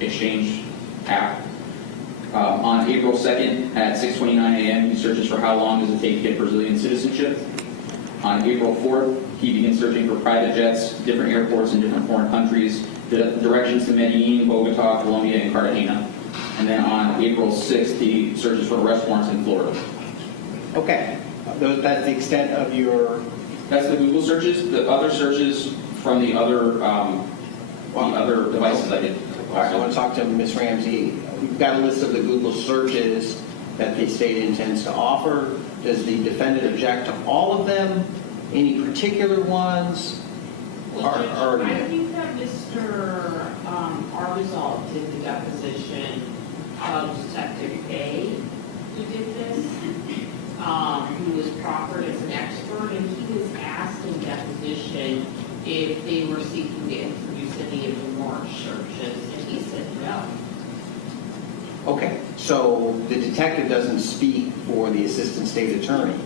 exchange app. On April 2nd at 6:29 a.m., he searches for how long does it take to get Brazilian citizenship. On April 4th, he begins searching for private jets, different airports in different foreign countries, directions to Medellin, Bogota, Colombia, and Cartagena. And then on April 6th, he searches for arrest warrants in Florida. Okay. That's the extent of your... That's the Google searches. The other searches from the other devices I did. All right, I want to talk to Ms. Ramsey. We've got a list of the Google searches that the state intends to offer. Does the defendant object to all of them? Any particular ones? Well, Judge, I think that Mr. Arbuzal did the deposition of Detective A, who did this, who was proffered as an expert, and he was asked in deposition if they were seeking to introduce any of the warrant searches, and he said no. Okay, so the detective doesn't speak for the assistant state attorney.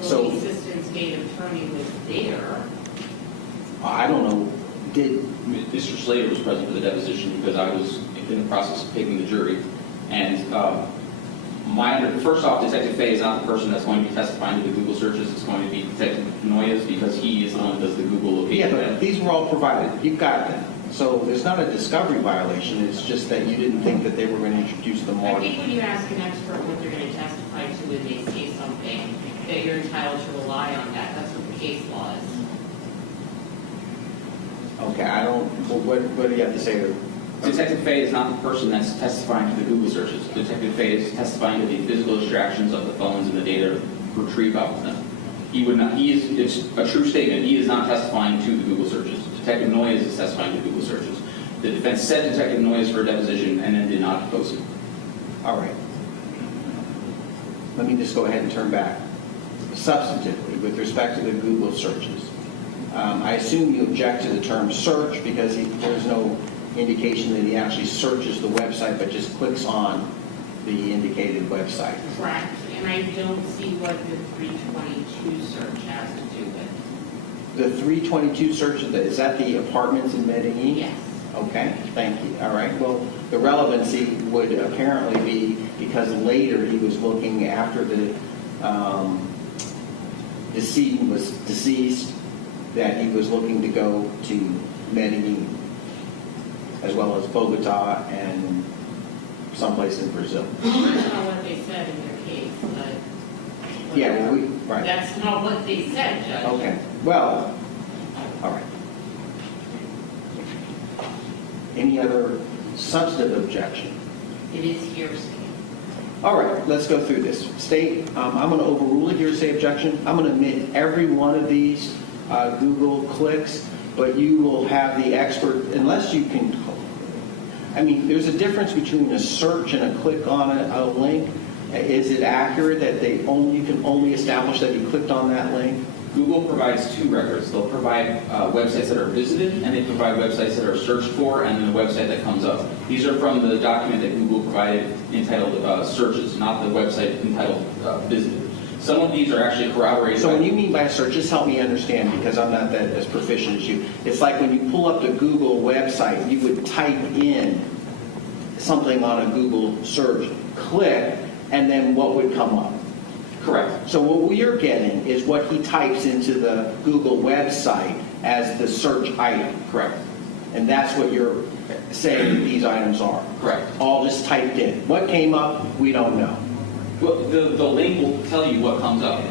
Well, So the assistant state attorney was there. I don't know, did... Mr. Slater was present for the deposition because I was in the process of picking the jury. And first off, Detective Fay is not the person that's going to be testifying to the Google searches. It's going to be Detective Noyes because he is the one who does the Google location. Yeah, but these were all provided. You've got them. So there's not a discovery violation. It's just that you didn't think that they were going to introduce them all. I think when you ask an expert what they're going to testify to when they say something, that you're entitled to rely on that. That's what the case law is. Okay, I don't... What do you have to say? Detective Fay is not the person that's testifying to the Google searches. Detective Fay is testifying to the physical extractions of the phones and the data retrieved off of them. He would not. It's a true statement. He is not testifying to the Google searches. Detective Noyes is testifying to Google searches. The defense said Detective Noyes for a deposition and then did not post it. All right. Let me just go ahead and turn back. Substantively, with respect to the Google searches, I assume you object to the term search because there's no indication that he actually searches the website but just clicks on the indicated website. Correct. And I don't see what the 322 search has to do with. The 322 search, is that the apartments in Medellin? Yes. Okay, thank you. All right. Well, the relevancy would apparently be because later he was looking after the decedent was deceased, that he was looking to go to Medellin as well as Bogota and someplace in Brazil. That's not what they said in their case, but Yeah, well, right. That's not what they said, Judge. Okay. Well, all right. Any other substantive objection? It is hearsay. All right, let's go through this. State, I'm going to overrule a hearsay objection. I'm going to admit every one of these Google clicks, but you will have the expert, unless you can, I mean, there's a difference between a search and a click on a link. Is it accurate that you can only establish that you clicked on that link? Google provides two records. They'll provide websites that are visited, and they provide websites that are searched for, and then the website that comes up. These are from the document that Google provided entitled searches, not the website entitled visited. Some of these are actually corroborated. So when you mean by a search, just help me understand, because I'm not that as proficient as you. It's like when you pull up the Google website, you would type in something on a Google search, click, and then what would come up? Correct. So what we're getting is what he types into the Google website as the search item. Correct. And that's what you're saying that these items are. Correct. All just typed in. What came up, we don't know. Well, the link will tell you what comes up.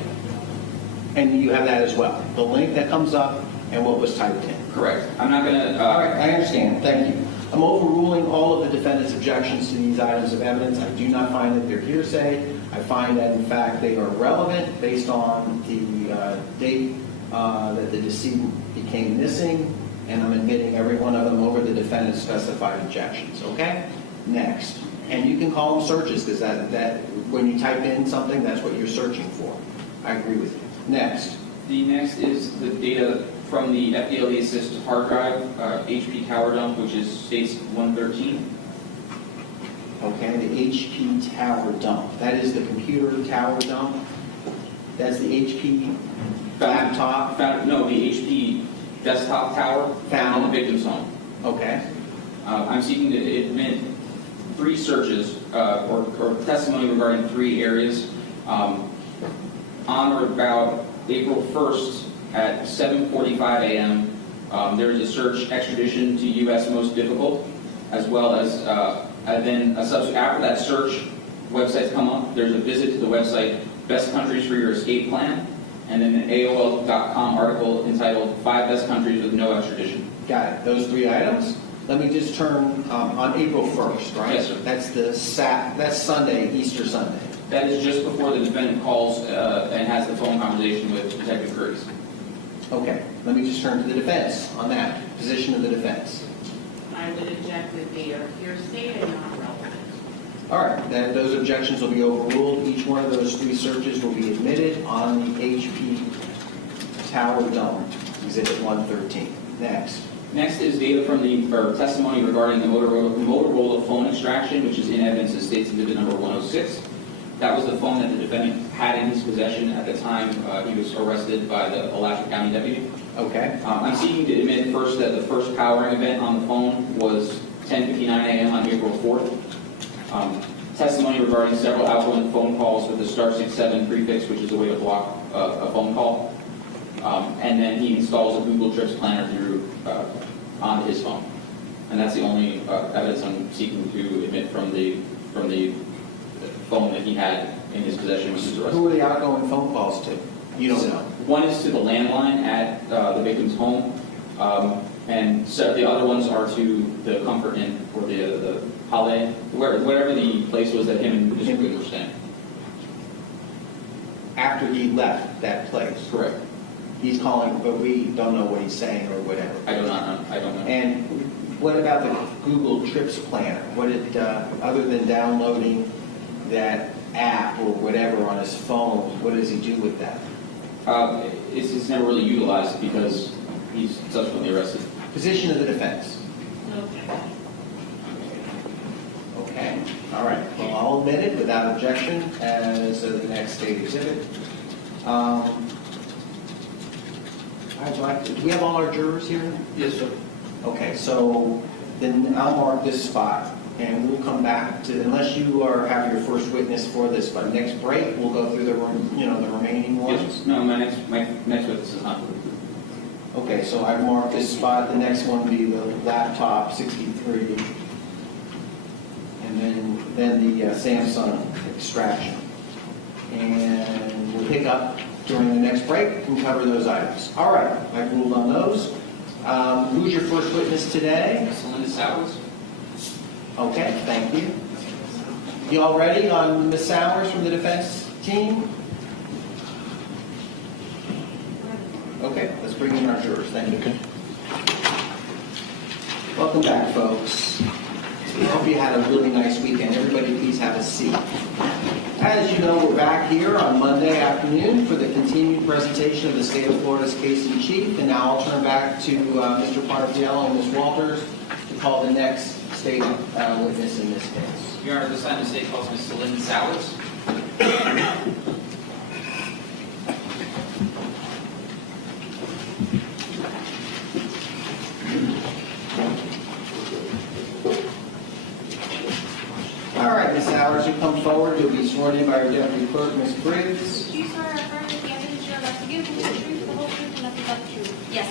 And you have that as well. The link that comes up and what was typed in. Correct. I'm not going to... All right, I understand. Thank you. I'm overruling all of the defendant's objections to these items of evidence. I do not find that they're hearsay. I find that, in fact, they are relevant based on the date that the decedent became missing, and I'm admitting every one of them over the defendant's specified objections. Okay? Next. And you can call them searches, because that when you type in something, that's what you're searching for. I agree with you. Next. The next is the data from the FDLE Assist hard drive, HP Tower Dump, which is States 113. Okay, the HP Tower Dump. That is the computer tower dump. That's the HP laptop. No, the HP desktop tower found in the victim's home. Okay. I'm seeking to admit 3 searches or testimony regarding 3 areas. On or about April 1st at 7:45 a.m., there is a search extradition to U.S. most difficult, as well as then after that search, websites come up. There's a visit to the website Best Countries for Your Escape Plan, and then an AOL.com article entitled 5 Best Countries with No Extradition. Got it. Those 3 items. Let me just turn on April 1st, right? Yes, sir. That's Sunday, Easter Sunday. That is just before the defendant calls and has the phone conversation with Detective Curtis. Okay. Let me just turn to the defense on that. Position of the defense. I would object that they are hearsay and not relevant. All right. Those objections will be overruled. Each one of those 3 searches will be admitted on the HP Tower Dome, Exhibit 113. Next. Next is data from testimony regarding the Motorola phone extraction, which is in evidence as State's Exhibit number 106. That was the phone that the defendant had in his possession at the time he was arrested by the Alachua County deputy. Okay. I'm seeking to admit first that the first powering event on the phone was 10:59 a.m. on April 4th. Testimony regarding several outgoing phone calls with the *67 prefix, which is a way to block a phone call. And then he installs a Google Trips planner onto his phone. And that's the only evidence I'm seeking to admit from the phone that he had in his possession when he was arrested. Who are the outgoing phone calls to? You don't know. One is to the landline at the victim's home, and so the other ones are to the Comfort Inn or the Holiday, wherever the place was that him and Mr. Good were staying. After he left that place. Correct. He's calling, but we don't know what he's saying or whatever. I do not know. I don't know. And what about the Google Trips planner? What other than downloading that app or whatever on his phone, what does he do with that? It's never really utilized because he's subsequently arrested. Position of the defense. Okay. Okay. All right. Well, I'll admit it without objection as the next state exhibit. Do we have all our jurors here? Yes, sir. Okay, so then I'll mark this spot, and we'll come back to, unless you have your first witness for this, but next break, we'll go through the remaining ones. Yes. No, my next witness is not. Okay, so I've marked this spot. The next one will be the laptop 63, and then the Samsung extraction. And we'll pick up during the next break and cover those items. All right, I've ruled on those. Who's your first witness today? Celynda Sowards. Okay, thank you. You all ready on Ms. Sowards from the defense team? Okay, let's bring in our jurors. Thank you. Okay. Welcome back, folks. We hope you had a really nice weekend. Everybody, please have a seat. As you know, we're back here on Monday afternoon for the continued presentation of the State of Florida's case in chief. And now I'll turn back to Mr. Parfiello and Ms. Walters to call the next state witness in this case. Your Honor, this time the state calls Ms. Celynda Sowards. All right, Ms. Sowards, you come forward. You'll be sworn in by your deputy clerk, Ms. Briggs. Do you swear or affirm that the evidence you're about to give is the truth, the whole truth, and nothing but the truth? Yes.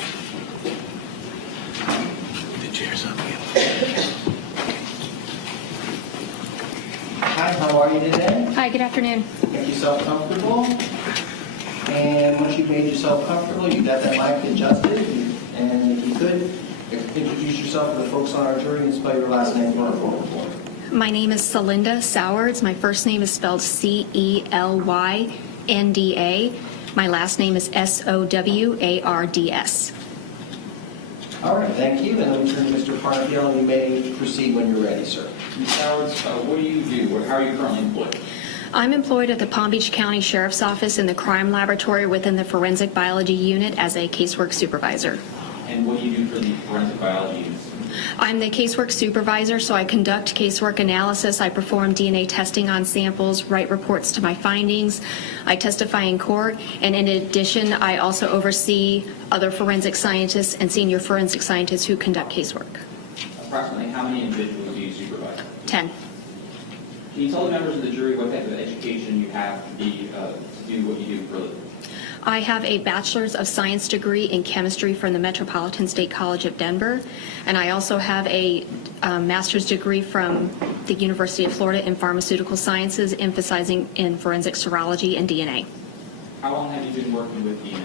The chair's up here. Hi, how are you today? Hi, good afternoon. Make yourself comfortable. And once you've made yourself comfortable, you got that mic adjusted. And if you could, introduce yourself to the folks on our jury and spell your last name for our court report. My name is Celynda Sowards. My first name is spelled Celynda. My last name is Sowards. All right, thank you. And then we turn to Mr. Parfiello. You may proceed when you're ready, sir. Ms. Sowards, what do you do? How are you currently employed? I'm employed at the Palm Beach County Sheriff's Office in the crime laboratory within the forensic biology unit as a casework supervisor. And what do you do for the forensic biology units? I'm the casework supervisor, so I conduct casework analysis. I perform DNA testing on samples, write reports to my findings. I testify in court, and in addition, I also oversee other forensic scientists and senior forensic scientists who conduct casework. approximately how many individuals do you supervise? 10. Can you tell the members of the jury what type of education you have to do what you do for a living? I have a Bachelor's of Science degree in chemistry from the Metropolitan State College of Denver, and I also have a master's degree from the University of Florida in pharmaceutical sciences, emphasizing in forensic serology and DNA. How long have you been working with DNA?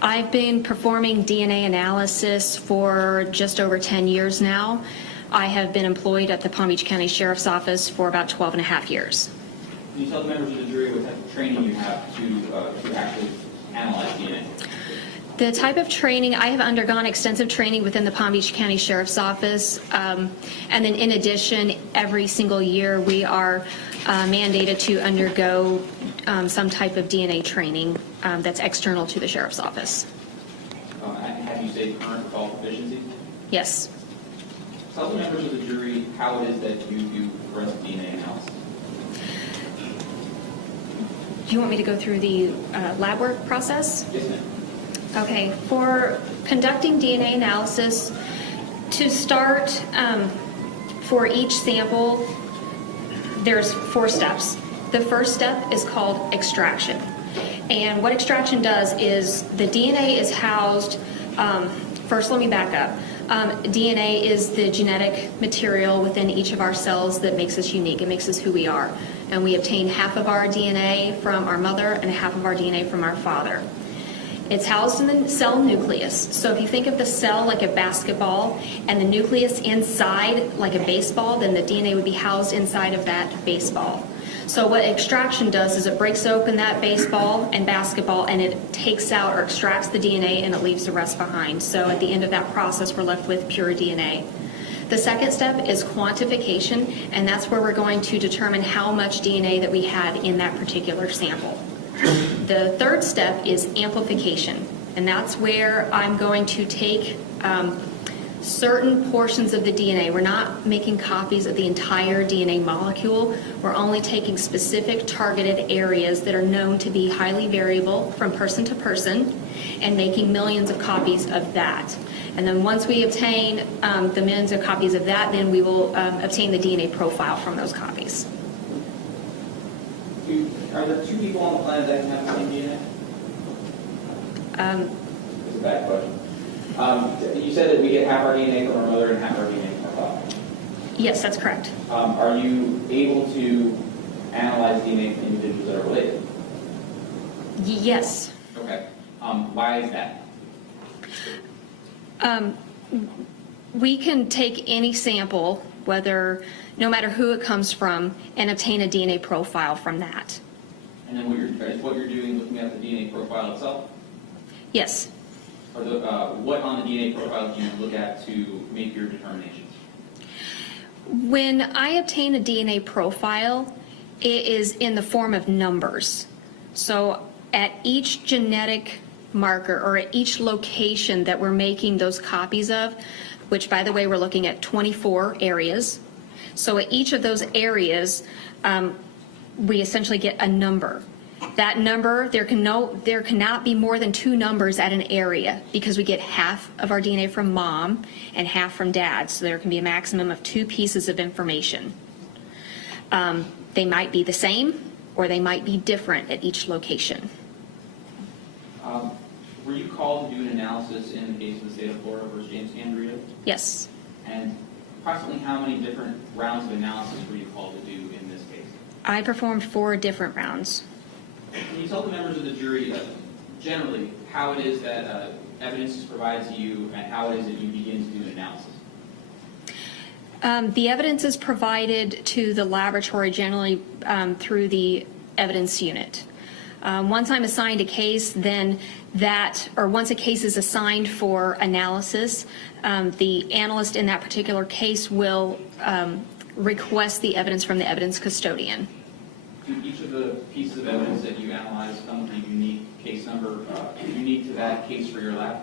I've been performing DNA analysis for just over 10 years now. I have been employed at the Palm Beach County Sheriff's Office for about 12 and a half years. Can you tell the members of the jury what type of training you have to actually analyze DNA? The type of training, I have undergone extensive training within the Palm Beach County Sheriff's Office, and then in addition, every single year we are mandated to undergo some type of DNA training that's external to the Sheriff's Office. Have you stayed current with all proficiencies? Yes. Tell the members of the jury how it is that you do forensic DNA analysis. Do you want me to go through the lab work process? Yes, ma'am. Okay, for conducting DNA analysis, to start, for each sample, there's 4 steps. The first step is called extraction. And what extraction does is the DNA is housed, first let me back up. DNA is the genetic material within each of our cells that makes us unique. It makes us who we are. And we obtain half of our DNA from our mother and half of our DNA from our father. It's housed in the cell nucleus. So if you think of the cell like a basketball and the nucleus inside like a baseball, then the DNA would be housed inside of that baseball. So what extraction does is it breaks open that baseball and basketball and it takes out or extracts the DNA and it leaves the rest behind. So at the end of that process, we're left with pure DNA. The second step is quantification, and that's where we're going to determine how much DNA that we have in that particular sample. The third step is amplification, and that's where I'm going to take certain portions of the DNA. We're not making copies of the entire DNA molecule. We're only taking specific targeted areas that are known to be highly variable from person to person and making millions of copies of that. And then once we obtain the millions of copies of that, then we will obtain the DNA profile from those copies. Are there 2 people on the planet that can have the same DNA? It's a bad question. You said that we get half our DNA from our mother and half our DNA from our father. Yes, that's correct. Are you able to analyze DNA from individuals that are related? Yes. Okay. Why is that? We can take any sample, no matter who it comes from, and obtain a DNA profile from that. And then what you're doing, looking at the DNA profile itself? Yes. Or what on the DNA profile do you look at to make your determinations? When I obtain a DNA profile, it is in the form of numbers. So at each genetic marker or at each location that we're making those copies of, which by the way we're looking at 24 areas. So at each of those areas, we essentially get a number. That number, there cannot be more than 2 numbers at an area because we get half of our DNA from mom and half from dad. So there can be a maximum of 2 pieces of information. They might be the same or they might be different at each location. Were you called to do an analysis in the case of the state of Florida versus James Scandirito? Yes. And approximately how many different rounds of analysis were you called to do in this case? I performed 4 different rounds. Can you tell the members of the jury generally how it is that evidence is provided to you and how it is that you begin to do an analysis? The evidence is provided to the laboratory generally through the evidence unit. Once I'm assigned a case, then once a case is assigned for analysis, the analyst in that particular case will request the evidence from the evidence custodian. Do each of the pieces of evidence that you analyze come with a unique case number, unique to that case for your lab?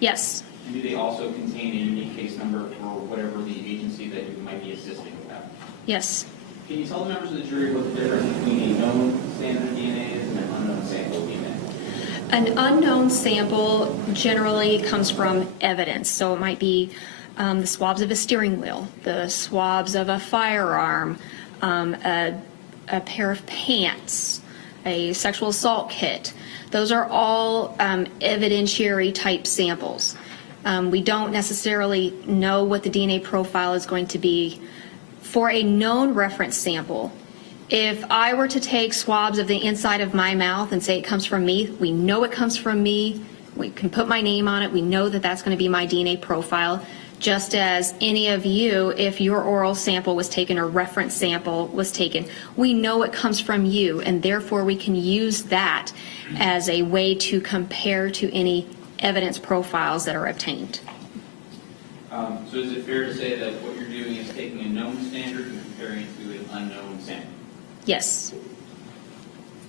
Yes. And do they also contain a unique case number for whatever the agency that you might be assisting with that? Yes. Can you tell the members of the jury what the difference between a known standard DNA is and an unknown sample DNA? An unknown sample generally comes from evidence. So it might be the swabs of a steering wheel, the swabs of a firearm, a pair of pants, a sexual assault kit. Those are all evidentiary type samples. We don't necessarily know what the DNA profile is going to be. For a known reference sample, if I were to take swabs of the inside of my mouth and say it comes from me, we know it comes from me, we can put my name on it, we know that that's going to be my DNA profile, just as any of you, if your oral sample was taken or reference sample was taken, we know it comes from you, and therefore we can use that as a way to compare to any evidence profiles that are obtained. So is it fair to say that what you're doing is taking a known standard and comparing it to an unknown sample? Yes.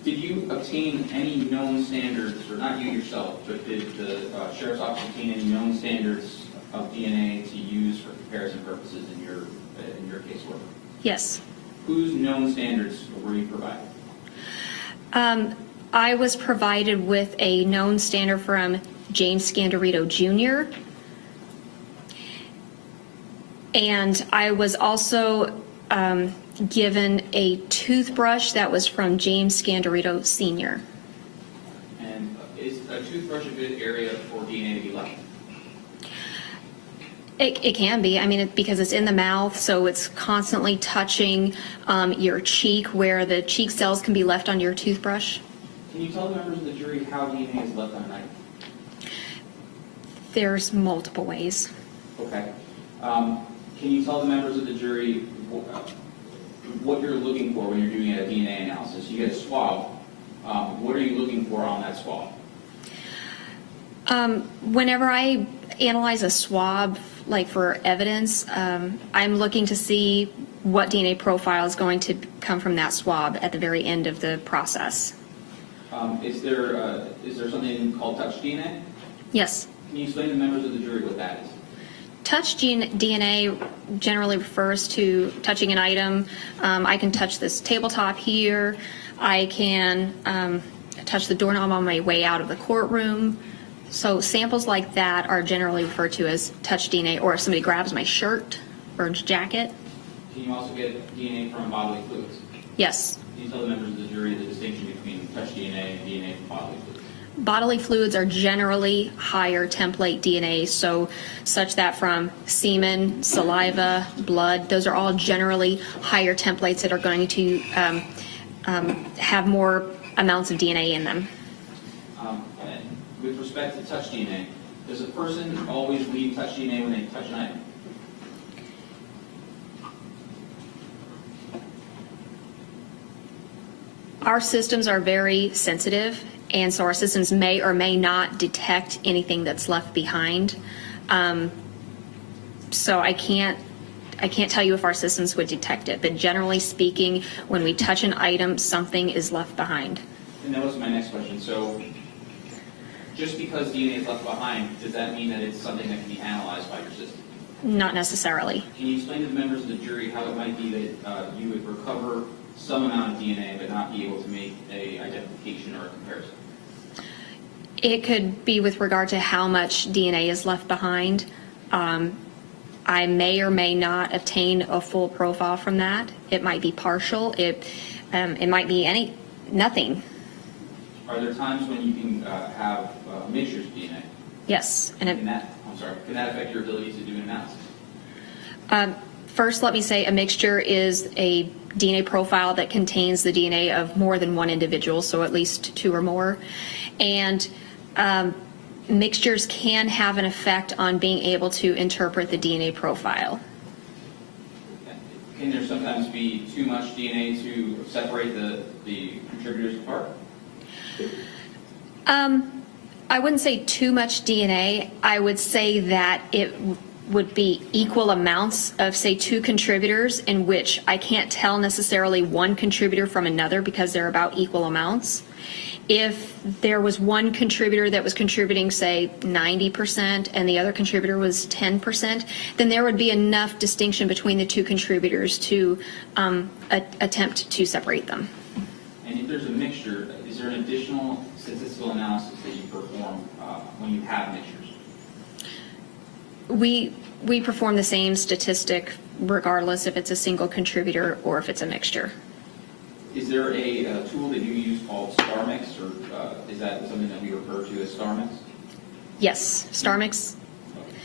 Did you obtain any known standards, or not you yourself, but did the Sheriff's Office obtain any known standards of DNA to use for comparison purposes in your casework? Yes. Whose known standards were you provided? I was provided with a known standard from James Scandirito Jr., and I was also given a toothbrush that was from James Scandirito Sr. And is a toothbrush a good area for DNA to be left? It can be. I mean, because it's in the mouth, so it's constantly touching your cheek, where the cheek cells can be left on your toothbrush. Can you tell the members of the jury how DNA is left on a knife? There's multiple ways. Okay. Can you tell the members of the jury what you're looking for when you're doing a DNA analysis? You get a swab. What are you looking for on that swab? Whenever I analyze a swab, like for evidence, I'm looking to see what DNA profile is going to come from that swab at the very end of the process. Is there something called touch DNA? Yes. Can you explain to the members of the jury what that is? Touch DNA generally refers to touching an item. I can touch this tabletop here. I can touch the doorknob on my way out of the courtroom. So samples like that are generally referred to as touch DNA, or if somebody grabs my shirt or jacket. Can you also get DNA from bodily fluids? Yes. Can you tell the members of the jury the distinction between touch DNA and DNA from bodily fluids? Bodily fluids are generally higher template DNA, so such that from semen, saliva, blood, those are all generally higher templates that are going to have more amounts of DNA in them. And with respect to touch DNA, does a person always leave touch DNA when they touch an item? Our systems are very sensitive, and so our systems may or may not detect anything that's left behind. So I can't tell you if our systems would detect it, but generally speaking, when we touch an item, something is left behind. And that was my next question. So just because DNA is left behind, does that mean that it's something that can be analyzed by your system? Not necessarily. Can you explain to the members of the jury how it might be that you would recover some amount of DNA but not be able to make an identification or a comparison? It could be with regard to how much DNA is left behind. I may or may not obtain a full profile from that. It might be partial. It might be nothing. Are there times when you can have mixtures of DNA? Yes. And Can that affect your ability to do an analysis? First, let me say a mixture is a DNA profile that contains the DNA of more than one individual, so at least two or more. And mixtures can have an effect on being able to interpret the DNA profile. Can there sometimes be too much DNA to separate the contributors apart? I wouldn't say too much DNA. I would say that it would be equal amounts of, say, two contributors in which I can't tell necessarily one contributor from another because they're about equal amounts. If there was one contributor that was contributing, say, 90% and the other contributor was 10%, then there would be enough distinction between the two contributors to attempt to separate them. And if there's a mixture, is there an additional statistical analysis that you perform when you have mixtures? We perform the same statistic regardless if it's a single contributor or if it's a mixture. Is there a tool that you use called StarMix, or is that something that we refer to as StarMix? Yes, StarMix.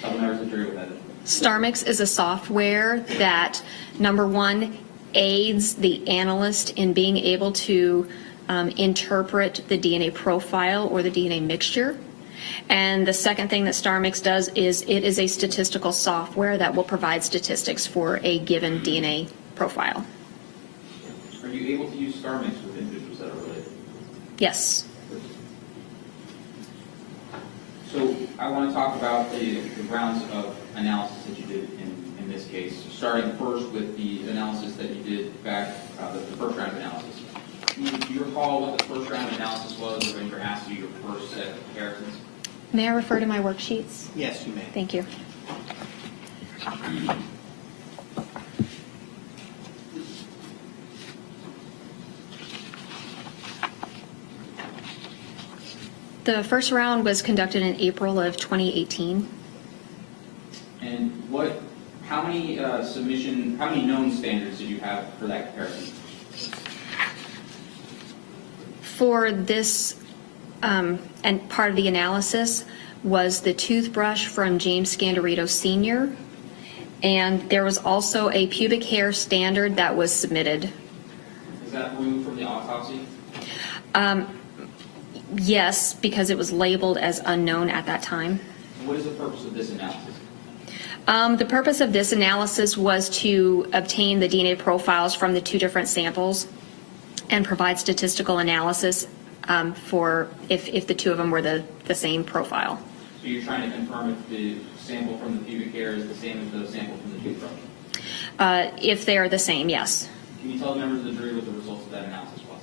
Tell the members of the jury what that is. StarMix is a software that, number one, aids the analyst in being able to interpret the DNA profile or the DNA mixture. And the second thing that StarMix does is it is a statistical software that will provide statistics for a given DNA profile. Are you able to use StarMix with individuals that are related? Yes. So I want to talk about the rounds of analysis that you did in this case, starting first with the analysis that you did back, the first round of analysis. Do you recall what the first round of analysis was when you were asked to do your first set of comparisons? May I refer to my worksheets? Yes, you may. Thank you. The first round was conducted in April of 2018. And how many known standards did you have for that comparison? For this, and part of the analysis was the toothbrush from James Scandirito Sr., and there was also a pubic hair standard that was submitted. Is that removed from the autopsy? Yes, because it was labeled as unknown at that time. What is the purpose of this analysis? The purpose of this analysis was to obtain the DNA profiles from the two different samples and provide statistical analysis for if the two of them were the same profile. So you're trying to confirm if the sample from the pubic hair is the same as the sample from the toothbrush? If they are the same, yes. Can you tell the members of the jury what the results of that analysis was?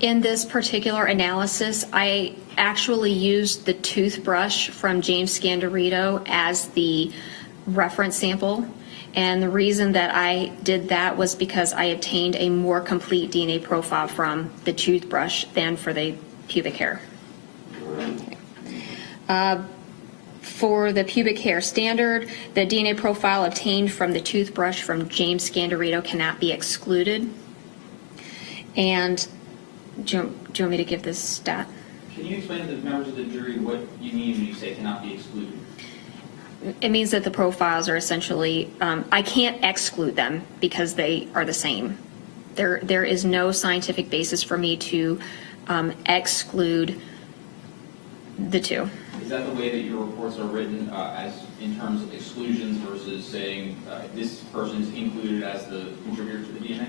In this particular analysis, I actually used the toothbrush from James Scandirito as the reference sample. And the reason that I did that was because I obtained a more complete DNA profile from the toothbrush than for the pubic hair. For the pubic hair standard, the DNA profile obtained from the toothbrush from James Scandirito cannot be excluded. And do you want me to give this stat? Can you explain to the members of the jury what you mean when you say cannot be excluded? It means that the profiles are essentially, I can't exclude them because they are the same. There is no scientific basis for me to exclude the two. Is that the way that your reports are written as in terms of exclusions versus saying this person is included as the contributor to the DNA?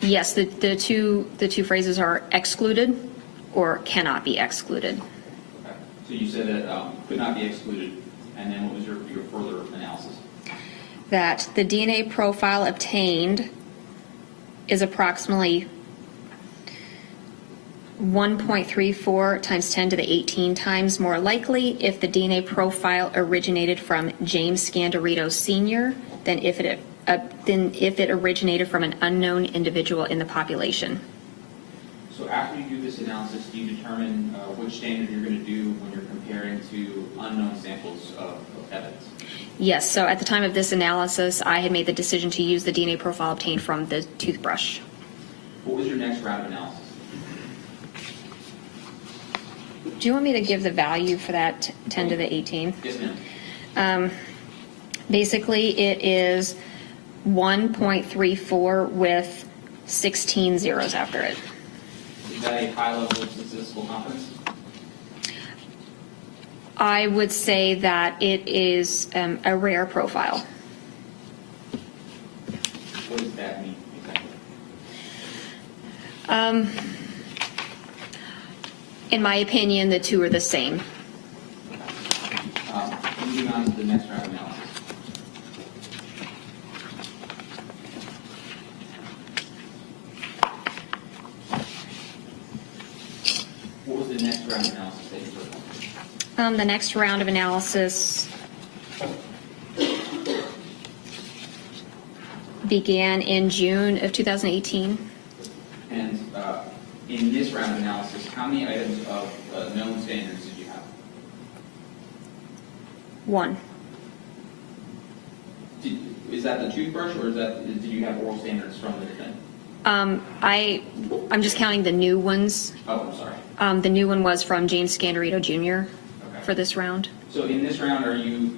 Yes, the two phrases are excluded or cannot be excluded. Okay. So you said that could not be excluded, and then what was your further analysis? That the DNA profile obtained is approximately 1.34 times 10 to the 18 times more likely if the DNA profile originated from James Scandirito Sr. than if it originated from an unknown individual in the population. So after you do this analysis, do you determine which standard you're going to do when you're comparing to unknown samples of evidence? Yes, so at the time of this analysis, I had made the decision to use the DNA profile obtained from the toothbrush. What was your next round of analysis? Do you want me to give the value for that 10 to the 18? Yes, ma'am. Basically, it is 1.34 with 16 zeros after it. Is that a high level of statistical confidence? I would say that it is a rare profile. What does that mean exactly? In my opinion, the two are the same. Moving on to the next round of analysis. What was the next round of analysis that you performed? The next round of analysis began in June of 2018. And in this round of analysis, how many items of known standards did you have? 1. Is that the toothbrush, or did you have oral standards from the defendant? I'm just counting the new ones. Oh, I'm sorry. The new one was from James Scandirito Jr. Okay. for this round. So in this round, are you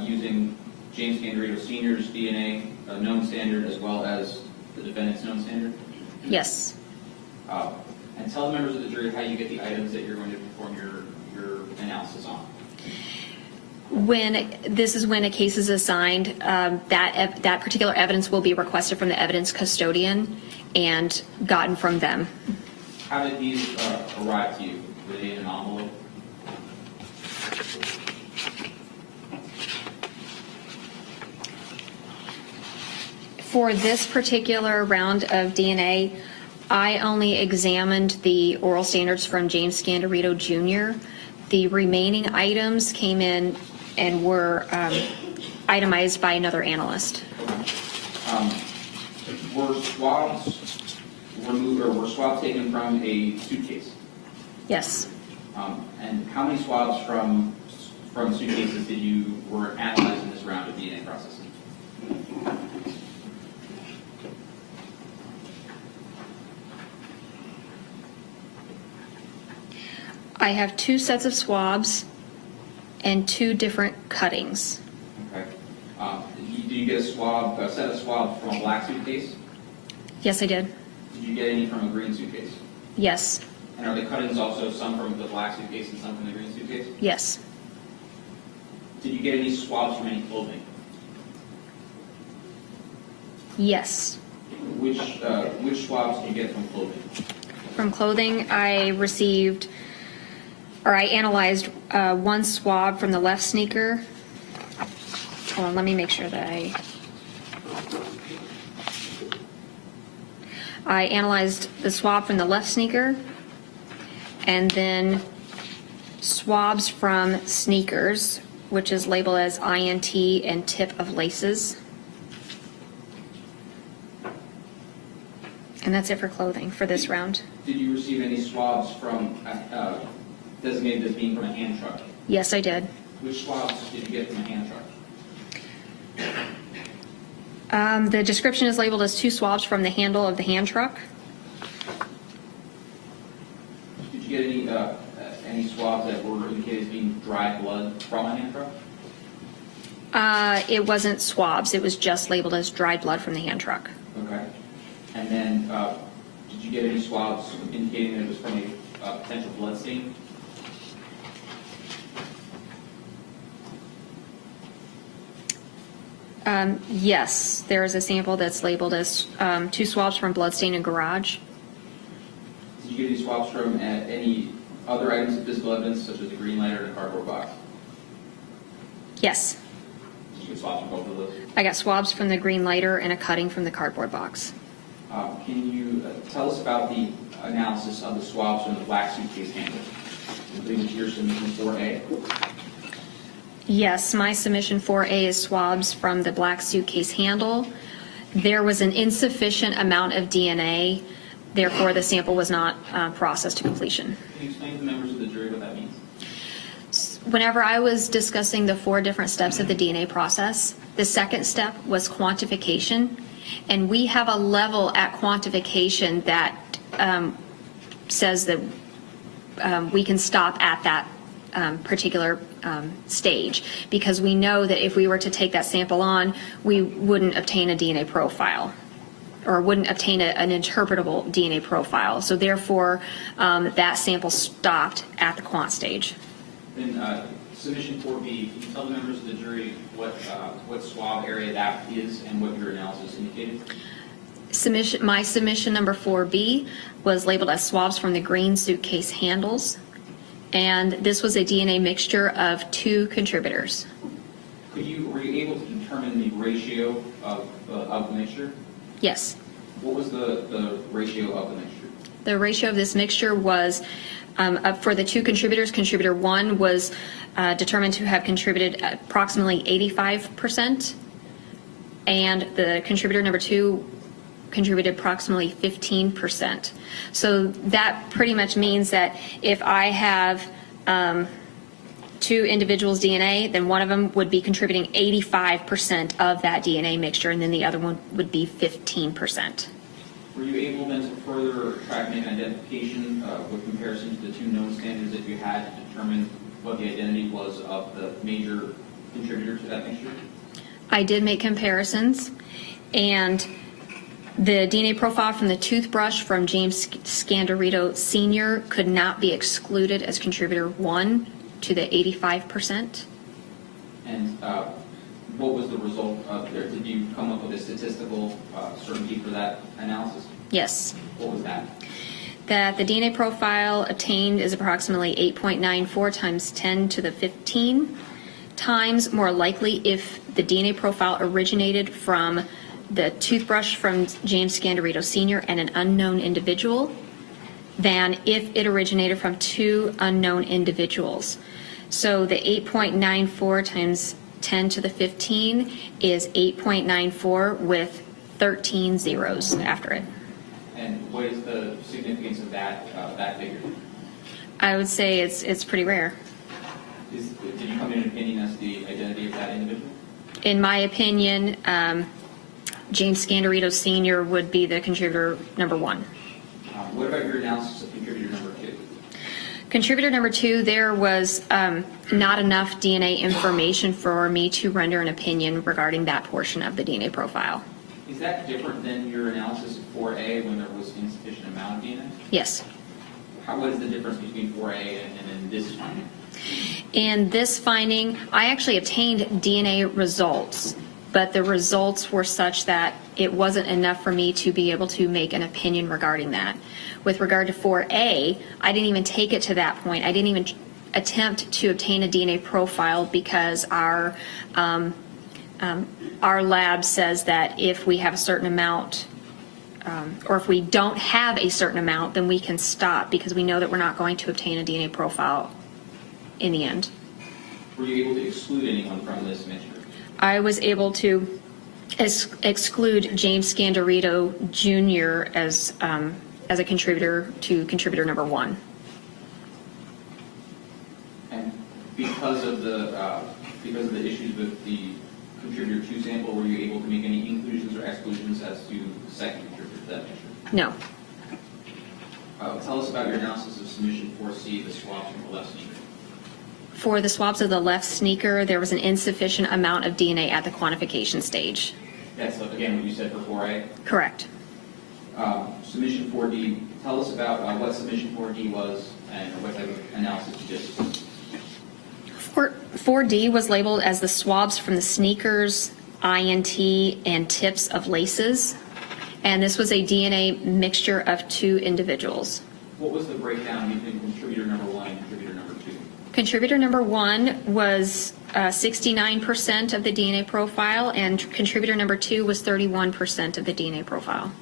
using James Scandirito Sr.'s DNA, a known standard, as well as the defendant's known standard? Yes. And tell the members of the jury how you get the items that you're going to perform your analysis on. This is when a case is assigned, that particular evidence will be requested from the evidence custodian and gotten from them. How did these arrive to you? Were they in an envelope? For this particular round of DNA, I only examined the oral standards from James Scandirito Jr. The remaining items came in and were itemized by another analyst. Were swabs removed, or were swabs taken from a suitcase? Yes. And how many swabs from suitcases were analyzed in this round of DNA processing? I have 2 sets of swabs and 2 different cuttings. Okay. Did you get a set of swabs from a black suitcase? Yes, I did. Did you get any from a green suitcase? Yes. And are the cuttings also some from the black suitcase and some from the green suitcase? Yes. Did you get any swabs from any clothing? Yes. Which swabs did you get from clothing? From clothing, I analyzed 1 swab from the left sneaker. Hold on, let me make sure that I analyzed the swab from the left sneaker, and then swabs from sneakers, which is labeled as INT and tip of laces. And that's it for clothing for this round. Did you receive any swabs from designated as being from a hand truck? Yes, I did. Which swabs did you get from a hand truck? The description is labeled as 2 swabs from the handle of the hand truck. Did you get any swabs that were indicated as being dried blood from a hand truck? It wasn't swabs. It was just labeled as dried blood from the hand truck. Okay. And then did you get any swabs indicating that it was from a potential blood stain? Yes, there is a sample that's labeled as 2 swabs from bloodstain in garage. Did you get any swabs from any other items of physical evidence, such as a Greenlighter and a cardboard box? Yes. Did you get swabs from both of those? I got swabs from the Greenlighter and a cutting from the cardboard box. Can you tell us about the analysis of the swabs from the black suitcase handle? I believe it's your submission 4A. Yes, my submission 4A is swabs from the black suitcase handle. There was an insufficient amount of DNA, therefore the sample was not processed to completion. Can you explain to the members of the jury what that means? Whenever I was discussing the 4 different steps of the DNA process, the second step was quantification, and we have a level at quantification that says that we can stop at that particular stage, because we know that if we were to take that sample on, we wouldn't obtain a DNA profile, or wouldn't obtain an interpretable DNA profile. So therefore, that sample stopped at the quant stage. Then submission 4B, can you tell the members of the jury what swab area that is and what your analysis indicated? My submission number 4B was labeled as swabs from the green suitcase handles, and this was a DNA mixture of 2 contributors. Were you able to determine the ratio of the mixture? Yes. What was the ratio of the mixture? The ratio of this mixture was, for the 2 contributors, contributor 1 was determined to have contributed approximately 85%, and the contributor number 2 contributed approximately 15%. So that pretty much means that if I have two individuals' DNA, then one of them would be contributing 85% of that DNA mixture, and then the other one would be 15%. Were you able then to further track and make an identification with comparison to the two known standards that you had to determine what the identity was of the major contributor to that mixture? I did make comparisons, and the DNA profile from the toothbrush from James Scandirito Sr. could not be excluded as contributor 1 to the 85%. And what was the result of there? Did you come up with a statistical certainty for that analysis? Yes. What was that? That the DNA profile obtained is approximately 8.94 times 10 to the 15 times more likely if the DNA profile originated from the toothbrush from James Scandirito Sr. and an unknown individual than if it originated from two unknown individuals. So the 8.94 times 10 to the 15 is 8.94 with 13 zeros after it. And what is the significance of that figure? I would say it's pretty rare. Did you come in an opinion as the identity of that individual? In my opinion, James Scandirito Sr. would be the contributor number 1. What about your analysis of contributor number 2? Contributor number 2, there was not enough DNA information for me to render an opinion regarding that portion of the DNA profile. Is that different than your analysis of 4A when there was insufficient amount of DNA? Yes. What is the difference between 4A and then this finding? In this finding, I actually obtained DNA results, but the results were such that it wasn't enough for me to be able to make an opinion regarding that. With regard to 4A, I didn't even take it to that point. I didn't even attempt to obtain a DNA profile because our lab says that if we have a certain amount, or if we don't have a certain amount, then we can stop because we know that we're not going to obtain a DNA profile in the end. Were you able to exclude anyone from this mixture? I was able to exclude James Scandirito Jr. as a contributor to contributor number 1. And because of the issues with the contributor 2 sample, were you able to make any inclusions or exclusions as to the second contributor to that mixture? No. Tell us about your analysis of submission 4C, the swabs from the left sneaker. For the swabs of the left sneaker, there was an insufficient amount of DNA at the quantification stage. That's, again, what you said for 4A. Correct. Submission 4D, tell us about what submission 4D was and what type of analysis you did. 4D was labeled as the swabs from the sneakers, INT, and tips of laces. And this was a DNA mixture of 2 individuals. What was the breakdown between contributor number 1 and contributor number 2? Contributor number 1 was 69% of the DNA profile, and contributor number 2 was 31% of the DNA profile.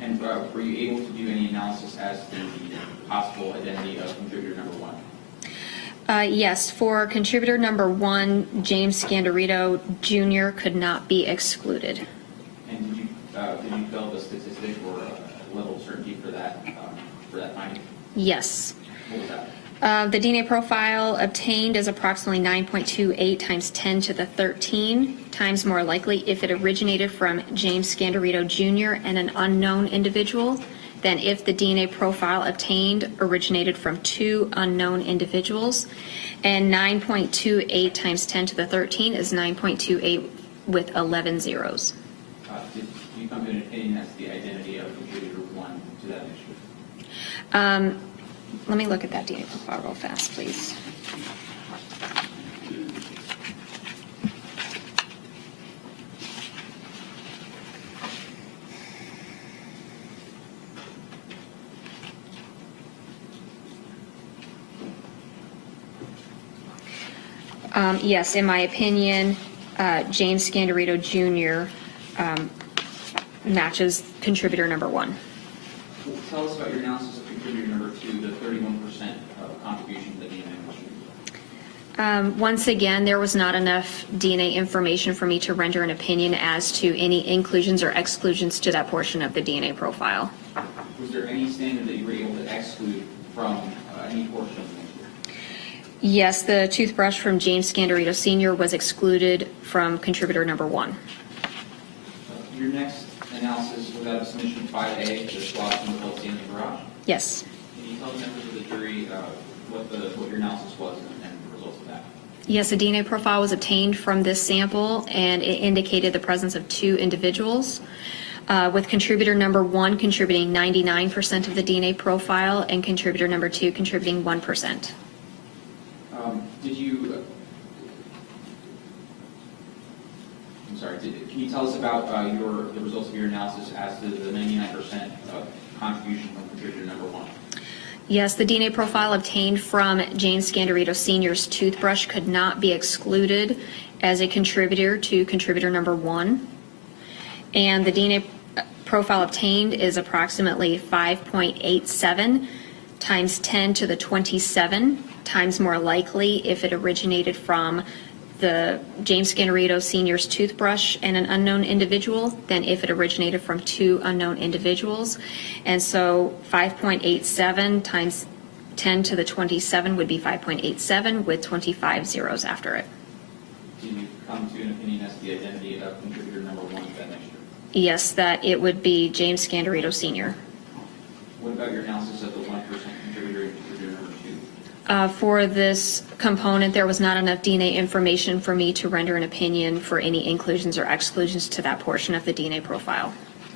And were you able to do any analysis as to the possible identity of contributor number 1? Yes, for contributor number 1, James Scandirito Jr. could not be excluded. And did you develop a statistic or a level of certainty for that finding? Yes. What was that? The DNA profile obtained is approximately 9.28 times 10 to the 13 times more likely if it originated from James Scandirito Jr. and an unknown individual than if the DNA profile obtained originated from 2 unknown individuals. And 9.28 times 10 to the 13 is 9.28 with 11 zeros. Did you come to an opinion as the identity of contributor 1 to that mixture? Let me look at that DNA profile real fast, please. Yes, in my opinion, James Scandirito Jr. Matches contributor number 1. Tell us about your analysis of contributor number 2, the 31% contribution to the DNA. Once again, there was not enough DNA information for me to render an opinion as to any inclusions or exclusions to that portion of the DNA profile. Was there any standard that you were able to exclude from any portion of the mixture? Yes, the toothbrush from James Scandirito Sr. was excluded from contributor number 1. Your next analysis was out of submission 5A, the swabs from the built in the garage. Yes. Can you tell the members of the jury what your analysis was and the results of that? Yes, a DNA profile was obtained from this sample, and it indicated the presence of 2 individuals, with contributor number 1 contributing 99% of the DNA profile and contributor number 2 contributing 1%. Can you tell us about the results of your analysis as to the 99% contribution from contributor number 1? Yes, the DNA profile obtained from James Scandirito Sr.'s toothbrush could not be excluded as a contributor to contributor number 1. And the DNA profile obtained is approximately 5.87 times 10 to the 27 times more likely if it originated from the James Scandirito Sr.'s toothbrush and an unknown individual than if it originated from 2 unknown individuals. And so 5.87 times 10 to the 27 would be 5.87 with 25 zeros after it. Did you come to an opinion as to the identity of contributor number 1 of that mixture? Yes, that it would be James Scandirito Sr. What about your analysis of the 1% contributor and contributor number 2? For this component, there was not enough DNA information for me to render an opinion for any inclusions or exclusions to that portion of the DNA profile.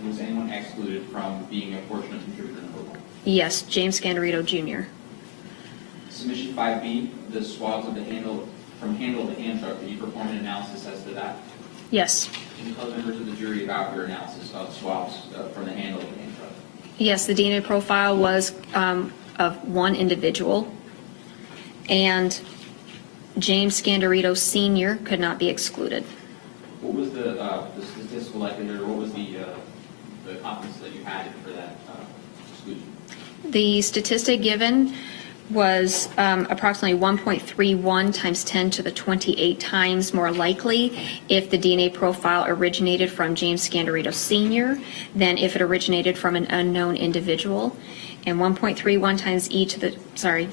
Was anyone excluded from being a portion of contributor number 1? Yes, James Scandirito Jr. Submission 5B, the swabs of the handle to hand truck. Did you perform an analysis as to that? Yes. Can you tell the members of the jury about your analysis of swabs from the handle of the hand truck? Yes, the DNA profile was of 1 individual, and James Scandirito Sr. could not be excluded. What was the statistical likelihood, or what was the confidence that you had for that exclusion? The statistic given was approximately 1.31 times 10 to the 28 times more likely if the DNA profile originated from James Scandirito Sr. than if it originated from an unknown individual. And 1.31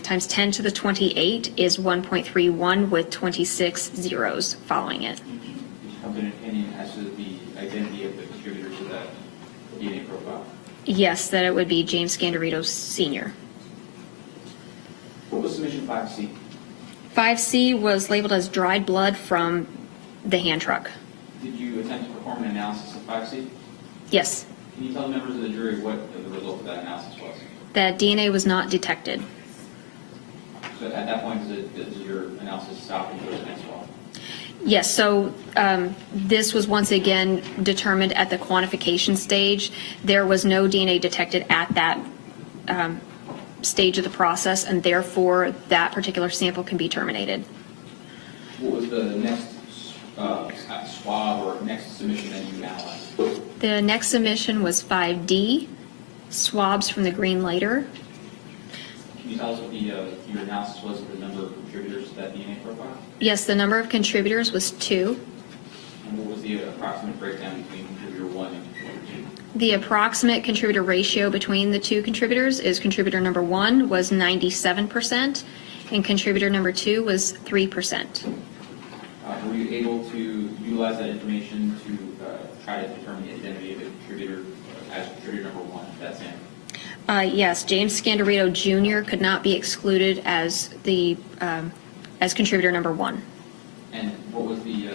times 10 to the 28 is 1.31 with 26 zeros following it. Did you come to an opinion as to the identity of the contributor to that DNA profile? Yes, that it would be James Scandirito Sr. What was submission 5C? 5C was labeled as dried blood from the hand truck. Did you attempt to perform an analysis of 5C? Yes. Can you tell the members of the jury what the result of that analysis was? That DNA was not detected. So at that point, does your analysis stop and go to the next one? Yes, so this was once again determined at the quantification stage. There was no DNA detected at that stage of the process, and therefore that particular sample can be terminated. What was the next swab or next submission that you analyzed? The next submission was 5D, swabs from the Greenlighter. Can you tell us what your analysis was of the number of contributors to that DNA profile? Yes, the number of contributors was 2. And what was the approximate breakdown between contributor 1 and contributor 2? The approximate contributor ratio between the 2 contributors is contributor number 1 was 97% and contributor number 2 was 3%. Were you able to utilize that information to try to determine the identity of the contributor as contributor number 1 of that sample? Yes, James Scandirito Jr. could not be excluded as as contributor number 1. And what was the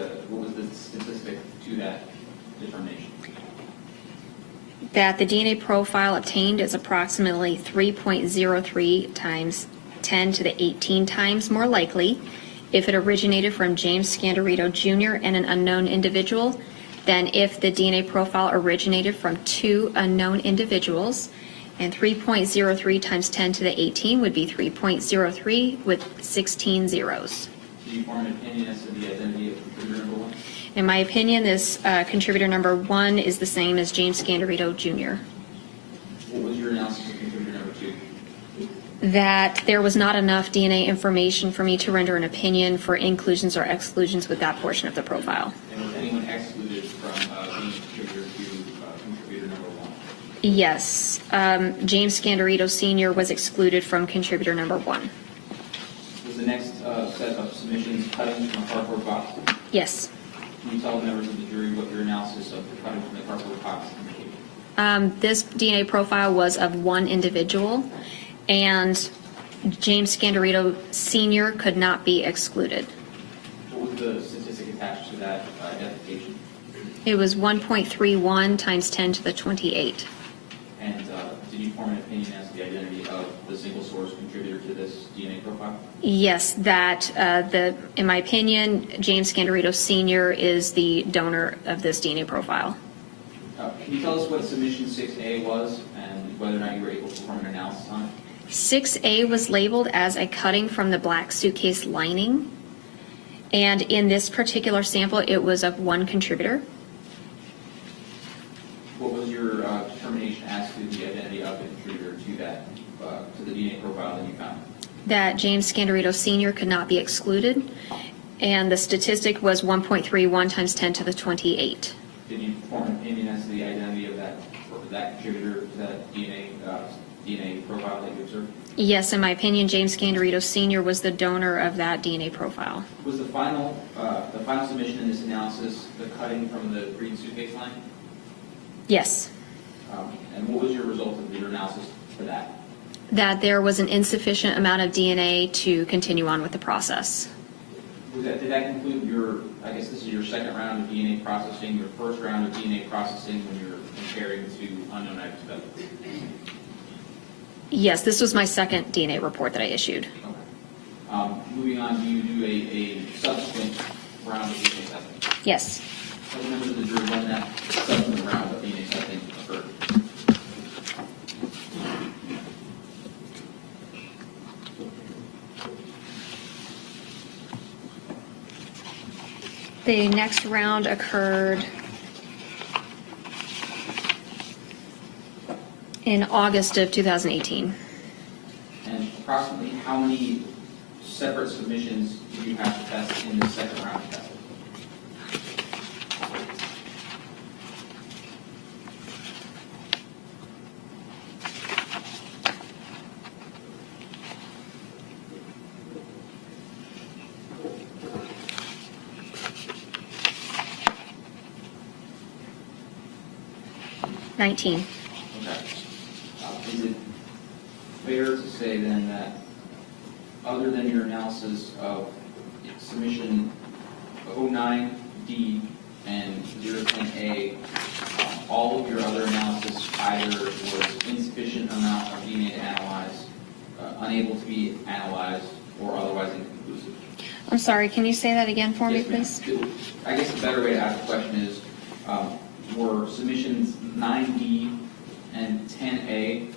statistic to that determination? That the DNA profile obtained is approximately 3.03 times 10 to the 18 times more likely if it originated from James Scandirito Jr. and an unknown individual than if the DNA profile originated from 2 unknown individuals. And 3.03 times 10 to the 18 would be 3.03 with 16 zeros. Did you form an opinion as to the identity of contributor number 1? In my opinion, this contributor number 1 is the same as James Scandirito Jr. What was your analysis of contributor number 2? That there was not enough DNA information for me to render an opinion for inclusions or exclusions with that portion of the profile. And was anyone excluded from being a contributor to contributor number 1? Yes, James Scandirito Sr. was excluded from contributor number 1. Was the the next set of submissions cutting from a cardboard box? Yes. Can you tell the members of the jury what your analysis of the cutting from the cardboard box indicated? This DNA profile was of one individual, and James Scandirito Sr. could not be excluded. What was the statistic attached to that identification? It was 1.31 times 10 to the 28. And did you form an opinion as to the identity of the single source contributor to this DNA profile? Yes, that in my opinion, James Scandirito Sr. is the donor of this DNA profile. Can you tell us what submission 6A was and whether or not you were able to perform an analysis on it? 6A was labeled as a cutting from the black suitcase lining, and in this particular sample, it was of one contributor. What was your determination as to the identity of the contributor to that, to the DNA profile that you found? That James Scandirito Sr. could not be excluded, and the statistic was 1.31 times 10 to the 28. Did you form an opinion as to the identity of that contributor to that DNA profile that you observed? Yes, in my opinion, James Scandirito Sr. was the donor of that DNA profile. Was the final submission in this analysis the cutting from the green suitcase line? Yes. And what was your result of your analysis for that? That there was an insufficient amount of DNA to continue on with the process. Did that conclude your, I guess this is your second round of DNA processing, your first round of DNA processing when you're comparing to unknown items? Yes, this was my second DNA report that I issued. Okay. Moving on, do you do a subsequent round of DNA testing? Yes. Tell the members of the jury when that subsequent round of DNA testing occurred. The next round occurred in August of 2018. And approximately how many separate submissions did you have to test in the second round of testing? $19. Okay. Is it fair to say then that other than your analysis of submission 09D and 010A, all of your other analysis either was insufficient amount of DNA to analyze, unable to be analyzed, or otherwise inconclusive? I'm sorry, can you say that again for me, Yes, please? ma'am. I guess the better way to ask the question is, were submissions 9D and 10A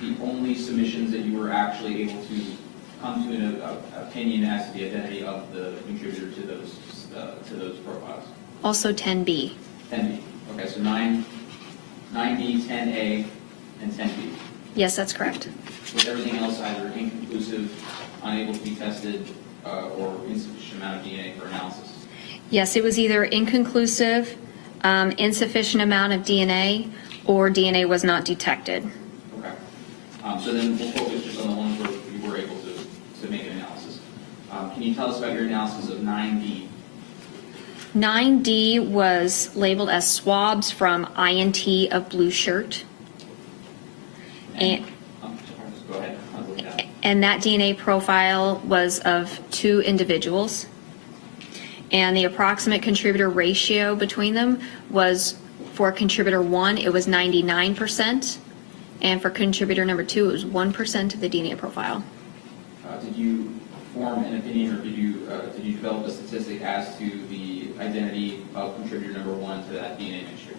the only submissions that you were actually able to come to an opinion as to the identity of the contributor to those profiles? Also 10B. 10B. Okay, so 9D, 10A, and 10B. Yes, that's correct. Was everything else either inconclusive, unable to be tested, or insufficient amount of DNA for analysis? Yes, it was either inconclusive, insufficient amount of DNA, or DNA was not detected. Okay. So then we'll focus just on the ones where you were able to make an analysis. Can you tell us about your analysis of 9D? 9D was labeled as swabs from INT of blue shirt. And Go ahead. I'll look it up. And that DNA profile was of two individuals. And the approximate contributor ratio between them was, for contributor 1, it was 99%. And for contributor number 2, it was 1% of the DNA profile. Did you form an opinion, or did you develop a statistic as to the identity of contributor number 1 to that DNA mixture?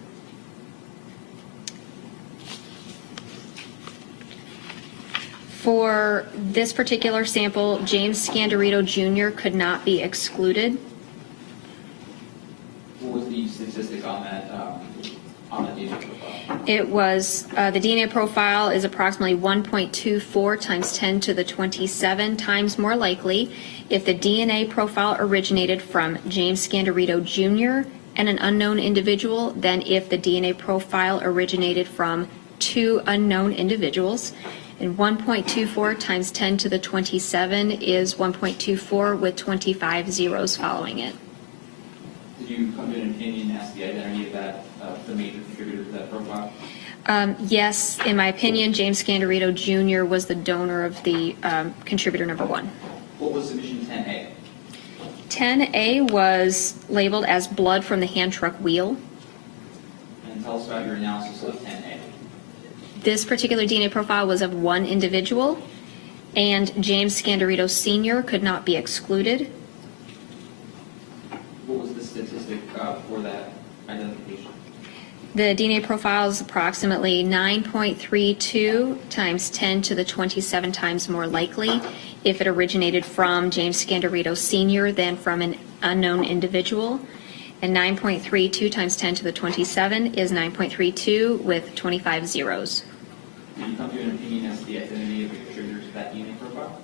For this particular sample, James Scandirito Jr. could not be excluded. What was the statistic on that DNA profile? It was, the DNA profile is approximately 1.24 times 10 to the 27 times more likely if the DNA profile originated from James Scandirito Jr. and an unknown individual than if the DNA profile originated from two unknown individuals. And 1.24 times 10 to the 27 is 1.24 with 25 zeros following it. Did you come to an opinion as to the identity of that, the major contributor to that profile? Yes, in my opinion, James Scandirito Jr. was the donor of the contributor number 1. What was submission 10A? 10A was labeled as blood from the hand truck wheel. And tell us about your analysis of 10A. This particular DNA profile was of one individual, and James Scandirito Sr. could not be excluded. What was the statistic for that identification? The DNA profile is approximately 9.32 times 10 to the 27 times more likely if it originated from James Scandirito Sr. than from an unknown individual. And 9.32 times 10 to the 27 is 9.32 with 25 zeros. Did you come to an opinion as to the identity of the contributor to that DNA profile?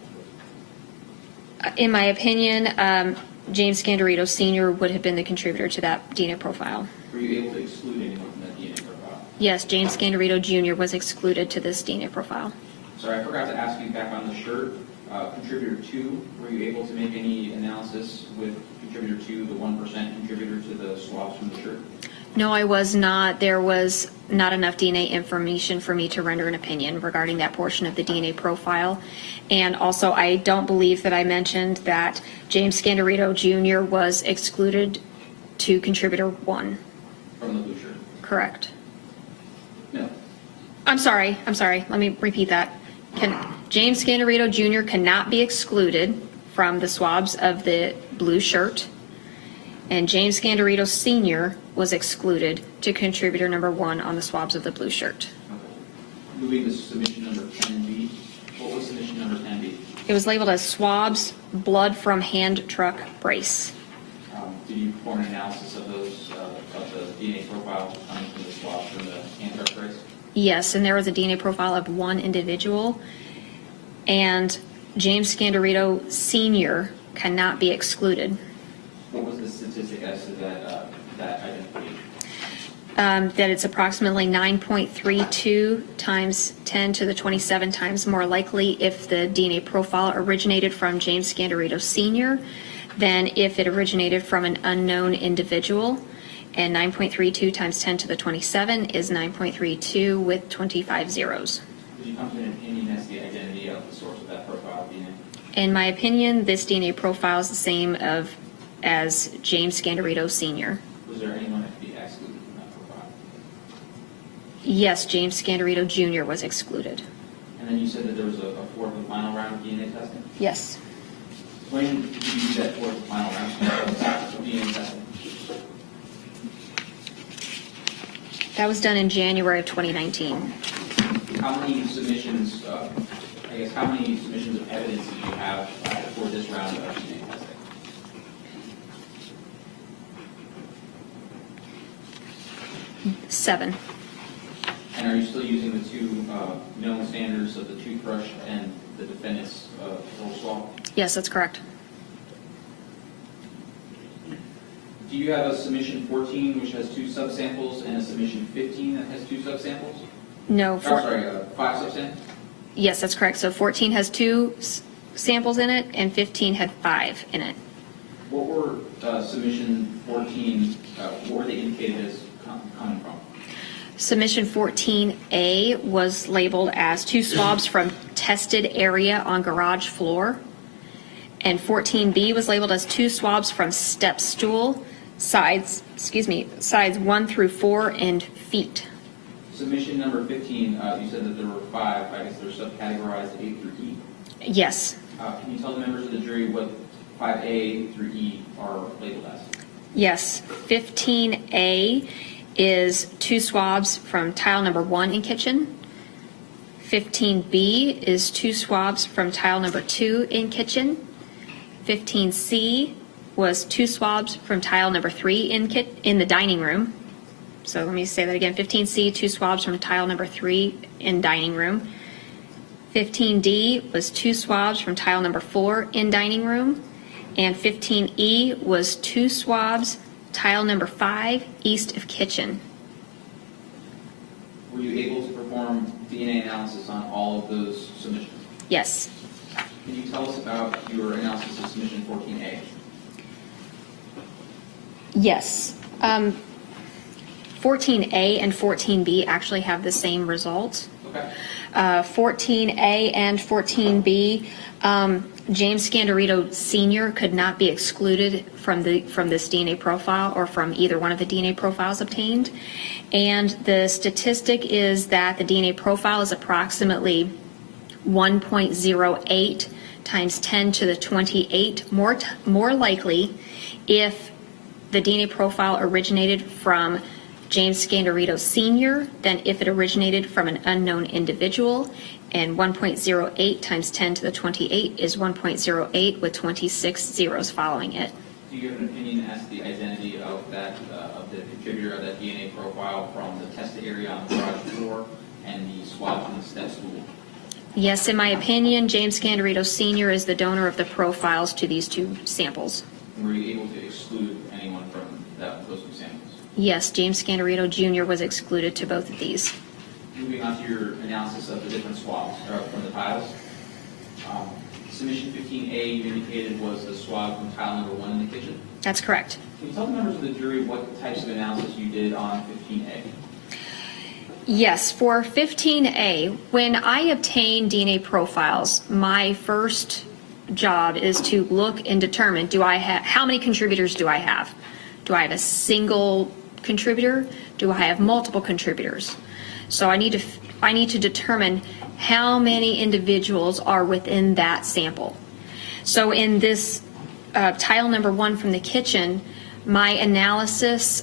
In my opinion, James Scandirito Sr. would have been the contributor to that DNA profile. Were you able to exclude anyone from that DNA profile? Yes, James Scandirito Jr. was excluded to this DNA profile. Sorry, I forgot to ask you back on the shirt. Contributor 2, were you able to make any analysis with contributor 2, the 1% contributor to the swabs from the shirt? No, I was not. There was not enough DNA information for me to render an opinion regarding that portion of the DNA profile. And also, I don't believe that I mentioned that James Scandirito Jr. was excluded to contributor 1. From the blue shirt? Correct. No. I'm sorry. Let me repeat that. James Scandirito Jr. cannot be excluded from the swabs of the blue shirt, and James Scandirito Sr. was excluded to contributor number 1 on the swabs of the blue shirt. Okay. Moving to submission number 10B. What was submission number 10B? It was labeled as swabs, blood from hand truck brace. Did you perform an analysis of those, of the DNA profile coming from the swabs from the hand truck brace? Yes, and there was a DNA profile of one individual, and James Scandirito Sr. cannot be excluded. What was the statistic as to that identification? That it's approximately 9.32 times 10 to the 27 times more likely if the DNA profile originated from James Scandirito Sr. than if it originated from an unknown individual. And 9.32 times 10 to the 27 is 9.32 with 25 zeros. Did you come to an opinion as to the identity of the source of that profile DNA? In my opinion, this DNA profile is the same as James Scandirito Sr. Was there anyone that could be excluded from that profile? Yes, James Scandirito Jr. was excluded. And then you said that there was a fourth and final round of DNA testing? Yes. When did you do that fourth and final round of DNA testing? That was done in January of 2019. How many submissions, how many submissions of evidence did you have for this round of DNA testing? Seven. And are you still using the two known standards of the toothbrush and the defendant's oral swab? Yes, that's correct. Do you have a submission 14 which has 2 subsamples and a submission 15 that has 2 subsamples? No. 5 subsamples? Yes, that's correct. So 14 has 2 samples in it, and 15 had 5 in it. What were submission 14, what were they indicated as coming from? Submission 14A was labeled as 2 swabs from tested area on garage floor. And 14B was labeled as 2 swabs from step stool, sides 1 through 4 and feet. Submission number 15, you said that there were 5. I guess they're subcategorized A through E. Yes. Can you tell the members of the jury what 5A through E are labeled as? Yes. 15A is 2 swabs from tile number 1 in kitchen. 15B is 2 swabs from tile number 2 in kitchen. 15C was 2 swabs from tile number 3 in the dining room. So let me say that again. 15C, 2 swabs from tile number 3 in dining room. 15D was 2 swabs from tile number 4 in dining room. And 15E was 2 swabs, tile number 5, east of kitchen. Were you able to perform DNA analysis on all of those submissions? Yes. Can you tell us about your analysis of submission 14A? Yes. 14A and 14B actually have the same result. Okay. 14A and 14B, James Scandirito Sr. could not be excluded from this DNA profile or from either one of the DNA profiles obtained. And the statistic is that the DNA profile is approximately 1.08 times 10 to the 28 more likely if the DNA profile originated from James Scandirito Sr. than if it originated from an unknown individual, and 1.08 times 10 to the 28 is 1.08 with 26 zeros following it. Do you have an opinion as to the identity of that of the contributor of that DNA profile from the tested area on the garage floor and the swab from the step stool? Yes, in my opinion, James Scandirito Sr. is the donor of the profiles to these two samples. And were you able to exclude anyone from those two samples? Yes, James Scandirito Jr. was excluded to both of these. Moving on to your analysis of the different swabs from the tiles. Submission 15A you indicated was the swab from tile number 1 in the kitchen. That's correct. Can you tell the members of the jury what types of analysis you did on 15A? Yes, for 15A, when I obtain DNA profiles, my first job is to look and determine, how many contributors do I have? Do I have a single contributor? Do I have multiple contributors? So I need to determine how many individuals are within that sample. So in this tile number 1 from the kitchen, my analysis,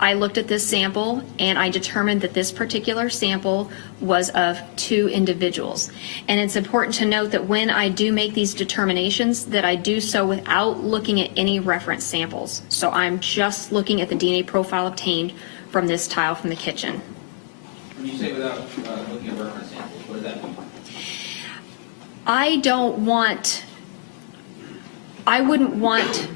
I looked at this sample and I determined that this particular sample was of 2 individuals. And it's important to note that when I do make these determinations, that I do so without looking at any reference samples. So I'm just looking at the DNA profile obtained from this tile from the kitchen. When you say without looking at reference samples, what does that mean? I wouldn't want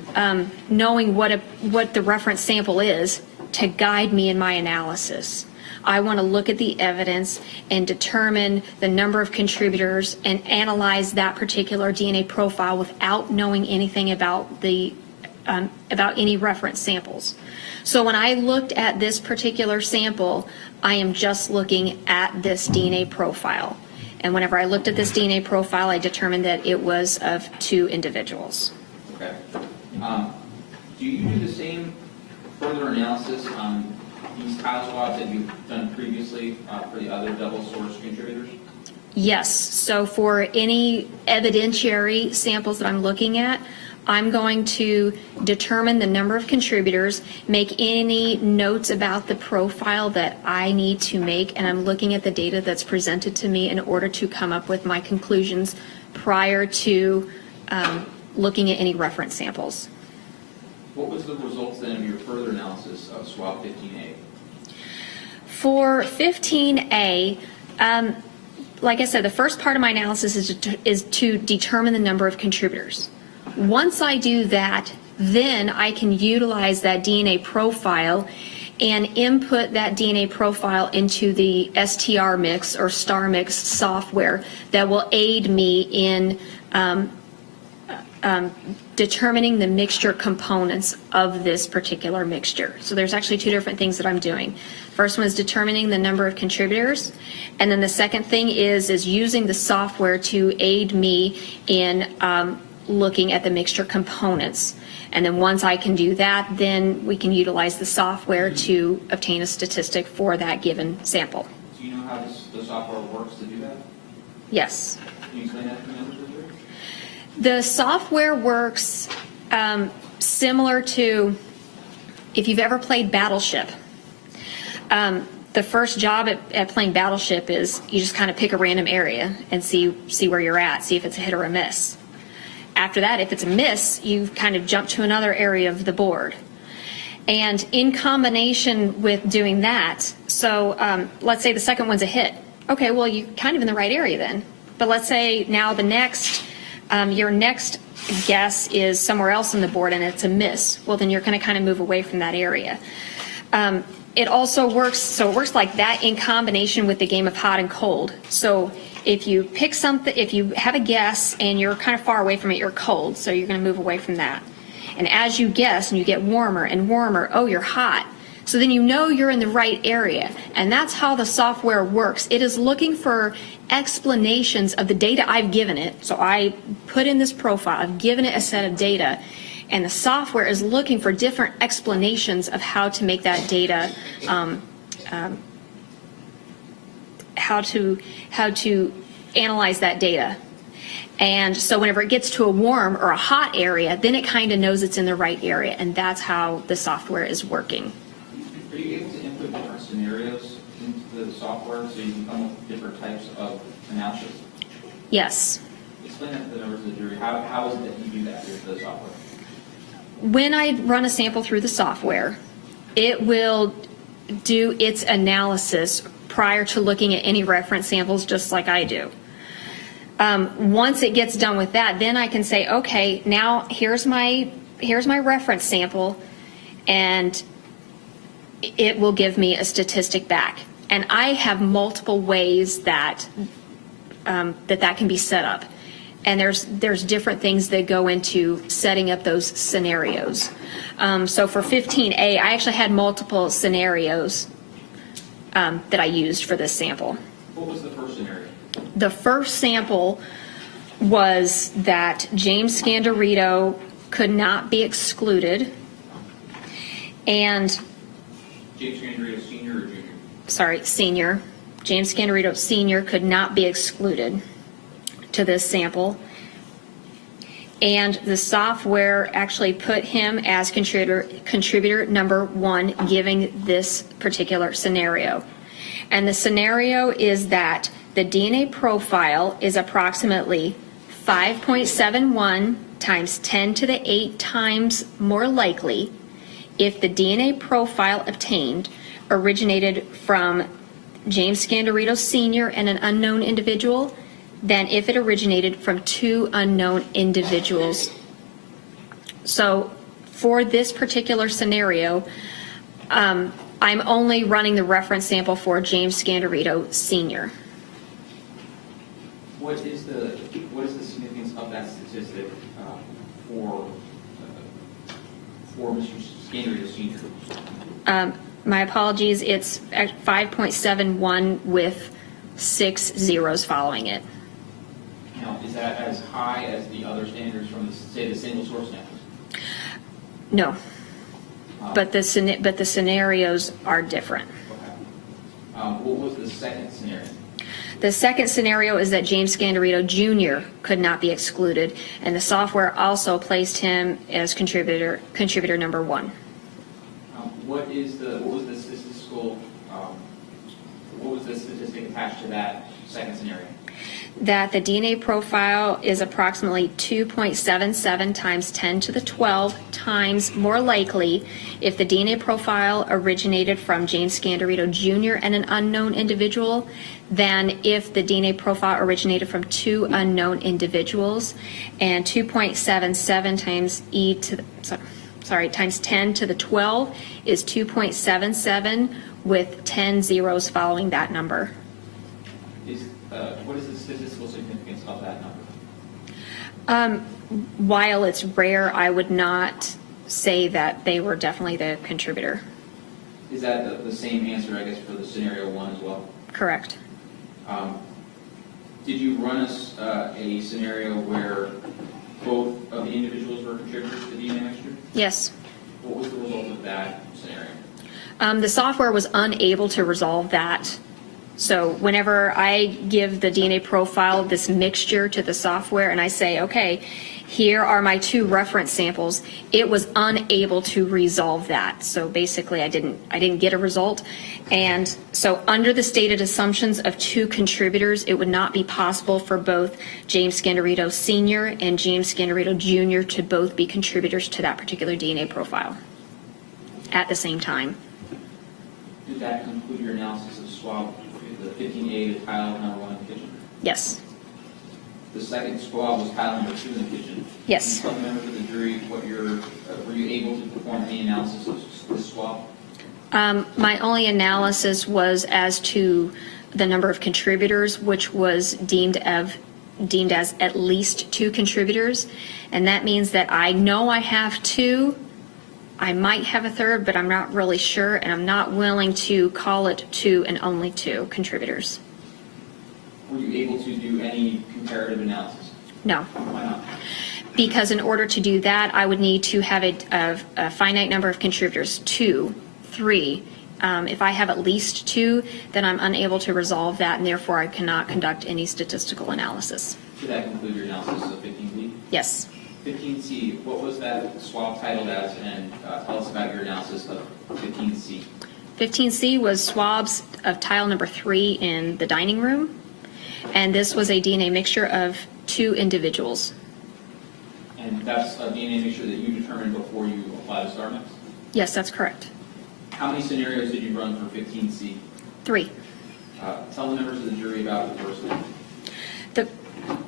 knowing what the reference sample is to guide me in my analysis. I want to look at the evidence and determine the number of contributors and analyze that particular DNA profile without knowing anything about any reference samples. So when I looked at this particular sample, I am just looking at this DNA profile. And whenever I looked at this DNA profile, I determined that it was of 2 individuals. Okay. Do you do the same further analysis on these tile swabs that you've done previously for the other double source contributors? Yes. So for any evidentiary samples that I'm looking at, I'm going to determine the number of contributors, make any notes about the profile that I need to make, and I'm looking at the data that's presented to me in order to come up with my conclusions prior to looking at any reference samples. What was the results then of your further analysis of swab 15A? For 15A, like I said, the first part of my analysis is to determine the number of contributors. Once I do that, then I can utilize that DNA profile and input that DNA profile into the STR mix or star mix software that will aid me in determining the mixture components of this particular mixture. So there's actually 2 different things that I'm doing. First one is determining the number of contributors, and then the second thing is using the software to aid me in looking at the mixture components. And then once I can do that, then we can utilize the software to obtain a statistic for that given sample. Do you know how the software works to do that? Yes. Can you explain that to the members of the jury? The software works similar to if you've ever played Battleship. The first job at playing Battleship is you just kind of pick a random area and see where you're at, see if it's a hit or a miss. After that, if it's a miss, you kind of jump to another area of the board. And in combination with doing that, so let's say the second one's a hit. Okay, well, you're kind of in the right area then. But let's say now your next guess is somewhere else on the board and it's a miss. Well, then you're going to kind of move away from that area. It also works, so it works like that in combination with the game of hot and cold. So if you pick something, if you have a guess and you're kind of far away from it, you're cold, so you're going to move away from that. And as you guess and you get warmer and warmer, oh, you're hot. So then you know you're in the right area. And that's how the software works. It is looking for explanations of the data I've given it. So I put in this profile, I've given it a set of data, and the software is looking for different explanations of how to make that data, how to analyze that data. And so whenever it gets to a warm or a hot area, then it kind of knows it's in the right area, and that's how the software is working. Are you able to input different scenarios into the software so you can come up with different types of analysis? Yes. Explain that to the members of the jury. How is it that you do that with the software? When I run a sample through the software, it will do its analysis prior to looking at any reference samples, just like I do. Once it gets done with that, then I can say, okay, now here's my reference sample, and it will give me a statistic back. And I have multiple ways that that can be set up. And there's different things that go into setting up those scenarios. So for 15A, I actually had multiple scenarios that I used for this sample. What was the first scenario? The first sample was that James Scandirito could not be excluded, and James Scandirito Sr. or Jr.? Sorry, Senior. James Scandirito Sr. could not be excluded to this sample. And the software actually put him as contributor number 1, giving this particular scenario. And the scenario is that the DNA profile is approximately 5.71 times 10 to the 8 times more likely if the DNA profile obtained originated from James Scandirito Sr. and an unknown individual than if it originated from 2 unknown individuals. So for this particular scenario, I'm only running the reference sample for James Scandirito Sr. What is the significance of that statistic for Mr. Scandirito Sr.? My apologies, it's at 5.71 with 6 zeros following it. Now, is that as high as the other standards from, say, the single source samples? No, but the scenarios are different. Okay. What was the second scenario? The second scenario is that James Scandirito Jr. could not be excluded, and the software also placed him as contributor number 1. What was the statistic attached to that second scenario? That the DNA profile is approximately 2.77 times 10 to the 12 times more likely if the DNA profile originated from James Scandirito Jr. and an unknown individual than if the DNA profile originated from 2 unknown individuals, and 2.77 times times 10 to the 12 is 2.77 with 10 zeros following that number. What is the statistical significance of that number? While it's rare, I would not say that they were definitely the contributor. Is that the same answer, I guess, for the scenario 1 as well? Correct. Did you run a scenario where both of the individuals were contributors to the DNA mixture? Yes. What was the result of that scenario? The software was unable to resolve that. So whenever I give the DNA profile, this mixture to the software, and I say, okay, here are my 2 reference samples, it was unable to resolve that. So basically I didn't get a result. And so under the stated assumptions of 2 contributors, it would not be possible for both James Scandirito Sr. and James Scandirito Jr. to both be contributors to that particular DNA profile at the same time. Did that conclude your analysis of swab, the 15A, the tile number 1 in the kitchen? Yes. The second swab was tile number 2 in the kitchen. Yes. Can you tell the members of the jury what were you able to perform any analysis of the swab? My only analysis was as to the number of contributors, which was deemed as at least 2 contributors. And that means that I know I have 2. I might have a third, but I'm not really sure, and I'm not willing to call it 2 and only 2 contributors. Were you able to do any comparative analysis? No. Why not? Because in order to do that, I would need to have a finite number of contributors, 2, 3. If I have at least 2, then I'm unable to resolve that, and therefore I cannot conduct any statistical analysis. Did that conclude your analysis of 15C? Yes. 15C, what was that swab titled as, and tell us about your analysis of 15C. 15C was swabs of tile number 3 in the dining room, and this was a DNA mixture of 2 individuals. And that's a DNA mixture that you determined before you applied the star mix? Yes, that's correct. How many scenarios did you run for 15C? 3. Tell the members of the jury about the first one.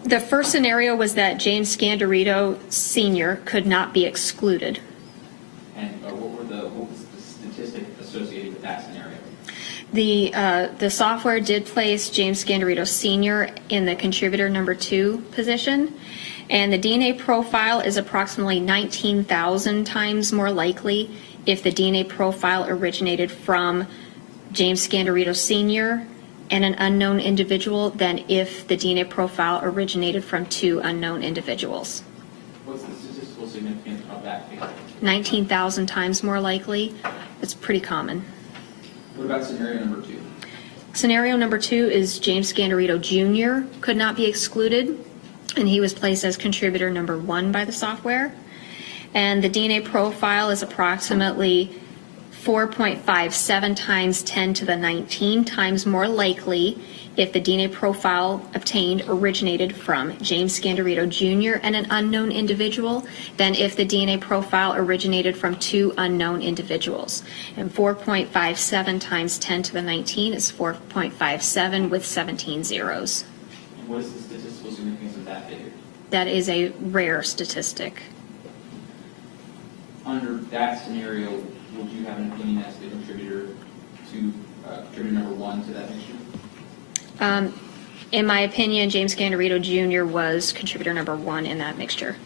The first scenario was that James Scandirito Sr. could not be excluded. And what was the statistic associated with that scenario? The software did place James Scandirito Sr. in the contributor number 2 position, and the DNA profile is approximately 19,000 times more likely if the DNA profile originated from James Scandirito Sr. and an unknown individual than if the DNA profile originated from 2 unknown individuals. What's the statistical significance of that figure? 19,000 times more likely. It's pretty common. What about scenario number 2? Scenario number 2 is James Scandirito Jr. could not be excluded, and he was placed as contributor number 1 by the software. And the DNA profile is approximately 4.57 times 10 to the 19 times more likely if the DNA profile obtained originated from James Scandirito Jr. and an unknown individual than if the DNA profile originated from 2 unknown individuals. And 4.57 times 10 to the 19 is 4.57 with 17 zeros. And what is the statistical significance of that figure? That is a rare statistic. Under that scenario, would you have an opinion as the contributor number 1 to that mixture? In my opinion, James Scandirito Jr. was contributor number 1 in that mixture.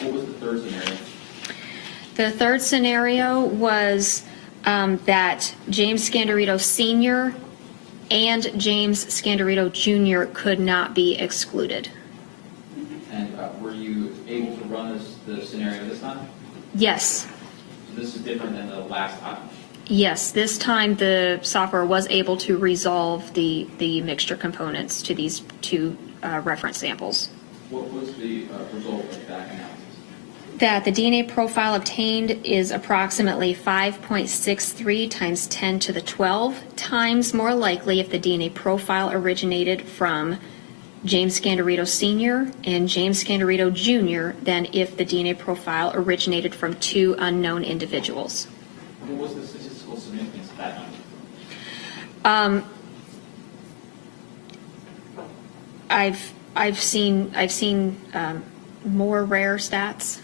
What was the third scenario? The third scenario was that James Scandirito Sr. and James Scandirito Jr. could not be excluded. And were you able to run the scenario this time? Yes. So this is different than the last time? Yes, this time the software was able to resolve the mixture components to these 2 reference samples. What was the result of that analysis? That the DNA profile obtained is approximately 5.63 times 10 to the 12 times more likely if the DNA profile originated from James Scandirito Sr. and James Scandirito Jr. than if the DNA profile originated from 2 unknown individuals. What was the statistical significance of that number? I've seen more rare stats.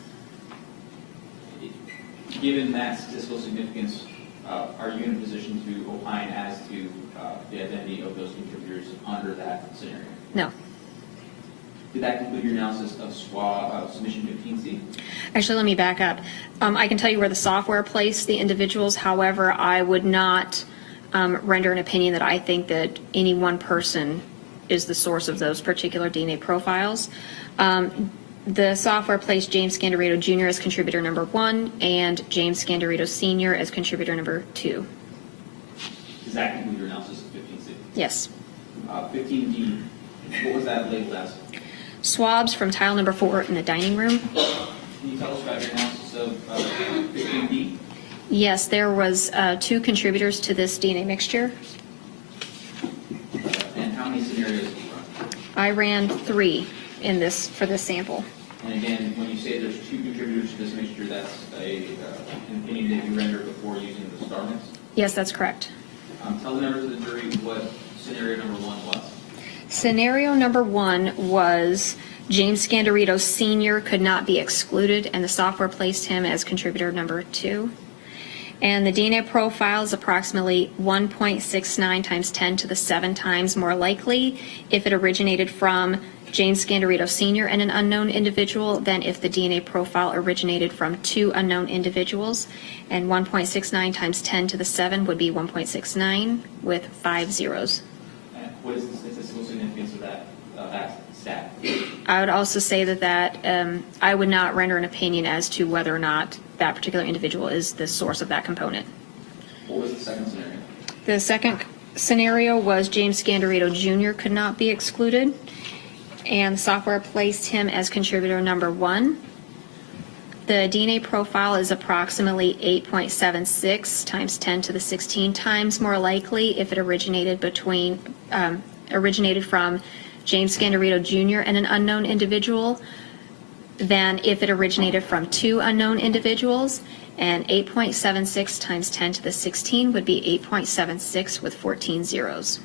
Given that statistical significance, are you in a position to opine as to the identity of those contributors under that scenario? No. Did that conclude your analysis of submission 15C? Actually, let me back up. I can tell you where the software placed the individuals. However, I would not render an opinion that I think that any one person is the source of those particular DNA profiles. The software placed James Scandirito Jr. as contributor number 1 and James Scandirito Sr. as contributor number 2. Does that conclude your analysis of 15C? Yes. 15D, what was that labeled as? Swabs from tile number 4 in the dining room. Can you tell us about your analysis of 15D? Yes, there was 2 contributors to this DNA mixture. And how many scenarios did you run? I ran 3 in this for this sample. And again, when you say there's 2 contributors to this mixture, that's an opinion that you rendered before using the star mix? Yes, that's correct. Tell the members of the jury what scenario number 1 was. Scenario number 1 was James Scandirito Sr. could not be excluded, and the software placed him as contributor number 2. And the DNA profile is approximately 1.69 times 10 to the 7 times more likely if it originated from James Scandirito Sr. and an unknown individual than if the DNA profile originated from 2 unknown individuals. And 1.69 times 10 to the 7 would be 1.69 with 5 zeros. What is the statistical significance of that stat? I would also say that I would not render an opinion as to whether or not that particular individual is the source of that component. What was the second scenario? The second scenario was James Scandirito Jr. could not be excluded, and the software placed him as contributor number 1. The DNA profile is approximately 8.76 times 10 to the 16 times more likely if it originated from James Scandirito Jr. and an unknown individual than if it originated from 2 unknown individuals, and 8.76 times 10 to the 16 would be 8.76 with 14 zeros.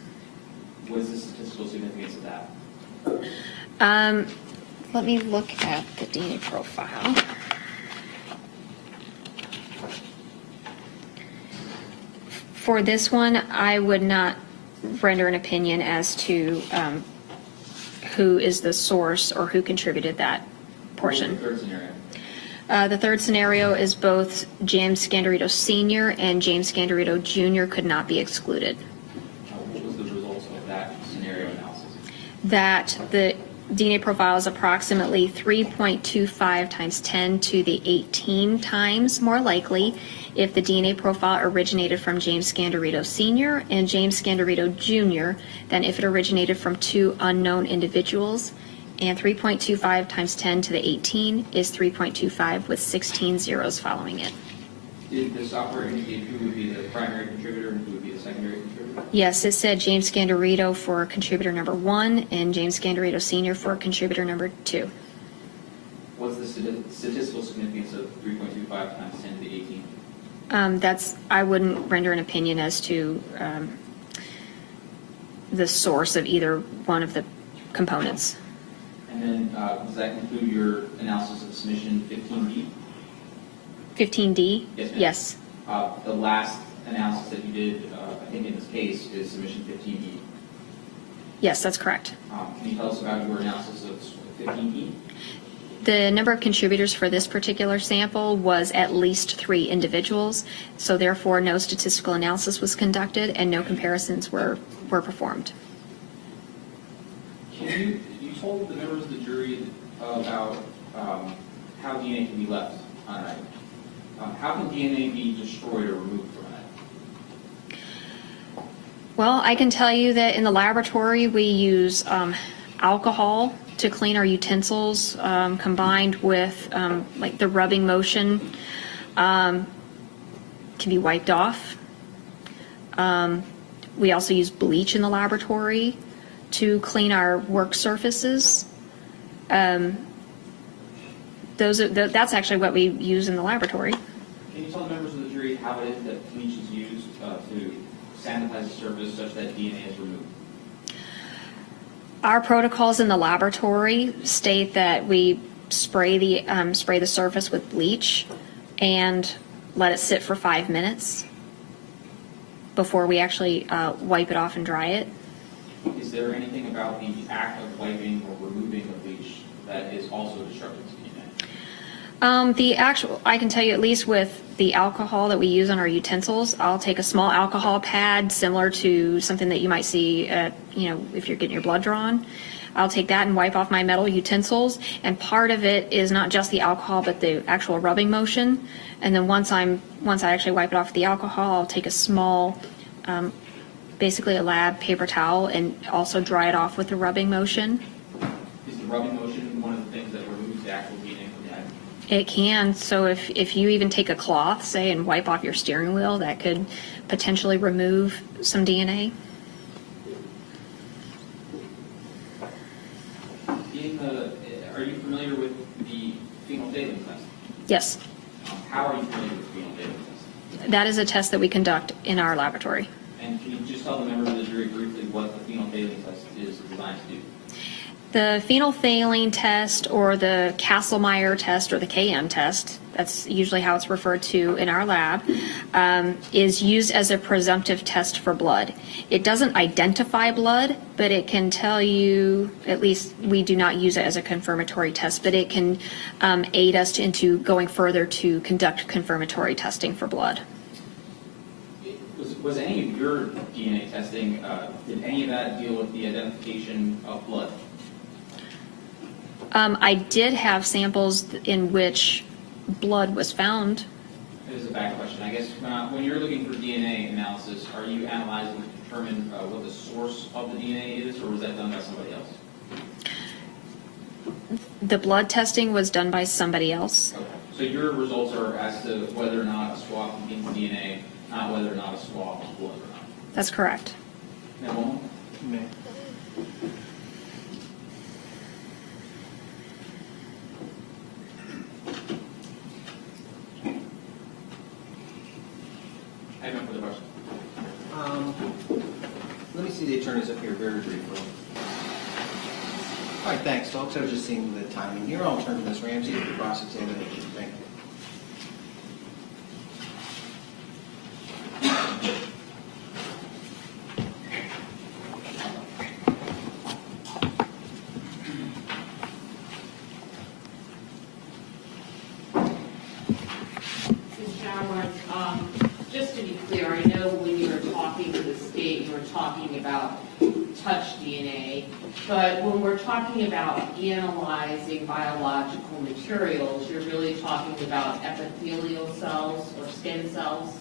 What is the statistical significance of that? Let me look at the DNA profile. For this one, I would not render an opinion as to who is the source or who contributed that portion. What was the third scenario? The third scenario is both James Scandirito Sr. and James Scandirito Jr. could not be excluded. What was the results of that scenario analysis? That the DNA profile is approximately 3.25 times 10 to the 18 times more likely if the DNA profile originated from James Scandirito Sr. and James Scandirito Jr. than if it originated from 2 unknown individuals. And 3.25 times 10 to the 18 is 3.25 with 16 zeros following it. Did the software indicate who would be the primary contributor and who would be the secondary contributor? Yes, it said James Scandirito for contributor number 1 and James Scandirito Sr. for contributor number 2. What's the statistical significance of 3.25 times 10 to the 18? I wouldn't render an opinion as to the source of either one of the components. And then does that include your analysis of submission 15D? 15D? Yes, ma'am. Yes. The last analysis that you did, I think in this case, is submission 15D. Yes, that's correct. Can you tell us about your analysis of 15E? The number of contributors for this particular sample was at least 3 individuals, so therefore no statistical analysis was conducted and no comparisons were performed. You told the members of the jury about how DNA can be left on an item. How can DNA be destroyed or removed from an item? Well, I can tell you that in the laboratory we use alcohol to clean our utensils, combined with like the rubbing motion can be wiped off. We also use bleach in the laboratory to clean our work surfaces. That's actually what we use in the laboratory. Can you tell the members of the jury how it is that bleach is used to sanitize the surface such that DNA is removed? Our protocols in the laboratory state that we spray the surface with bleach and let it sit for 5 minutes before we actually wipe it off and dry it. Is there anything about the act of wiping or removing the bleach that is also destructive to DNA? I can tell you, at least with the alcohol that we use on our utensils, I'll take a small alcohol pad similar to something that you might see at, if you're getting your blood drawn. I'll take that and wipe off my metal utensils, and part of it is not just the alcohol but the actual rubbing motion. And then once I actually wipe it off with the alcohol, I'll take a small basically a lab paper towel and also dry it off with the rubbing motion. Is the rubbing motion one of the things that removes the actual DNA from the item? It can. So if you even take a cloth, say, and wipe off your steering wheel, that could potentially remove some DNA. Are you familiar with the phenol-dating test? Yes. How are you familiar with the phenol-dating test? That is a test that we conduct in our laboratory. And can you just tell the members of the jury briefly what the phenol-dating test is designed to do? The phenolphthalein test or the Kastle-Meyer test or the KM test, that's usually how it's referred to in our lab, is used as a presumptive test for blood. It doesn't identify blood, but it can tell you, at least we do not use it as a confirmatory test, but it can aid us into going further to conduct confirmatory testing for blood. Was any of your DNA testing, did any of that deal with the identification of blood? I did have samples in which blood was found. This is a bad question. I guess when you're looking for DNA analysis, are you analyzing to determine what the source of the DNA is, or was that done by somebody else? The blood testing was done by somebody else. Okay. So your results are as to whether or not a swab contains DNA, not whether or not a swab is blood or not. That's correct. Now, one more? I have no further questions. Let me see the attorneys up here very briefly. All right, thanks, folks. I was just seeing the timing here. I'll turn to Ms. Ramsey for cross-examination. Thank you. Just to be clear, I know when you were talking to the state, you were talking about touch DNA, but when we're talking about analyzing biological materials, you're really talking about epithelial cells or skin cells,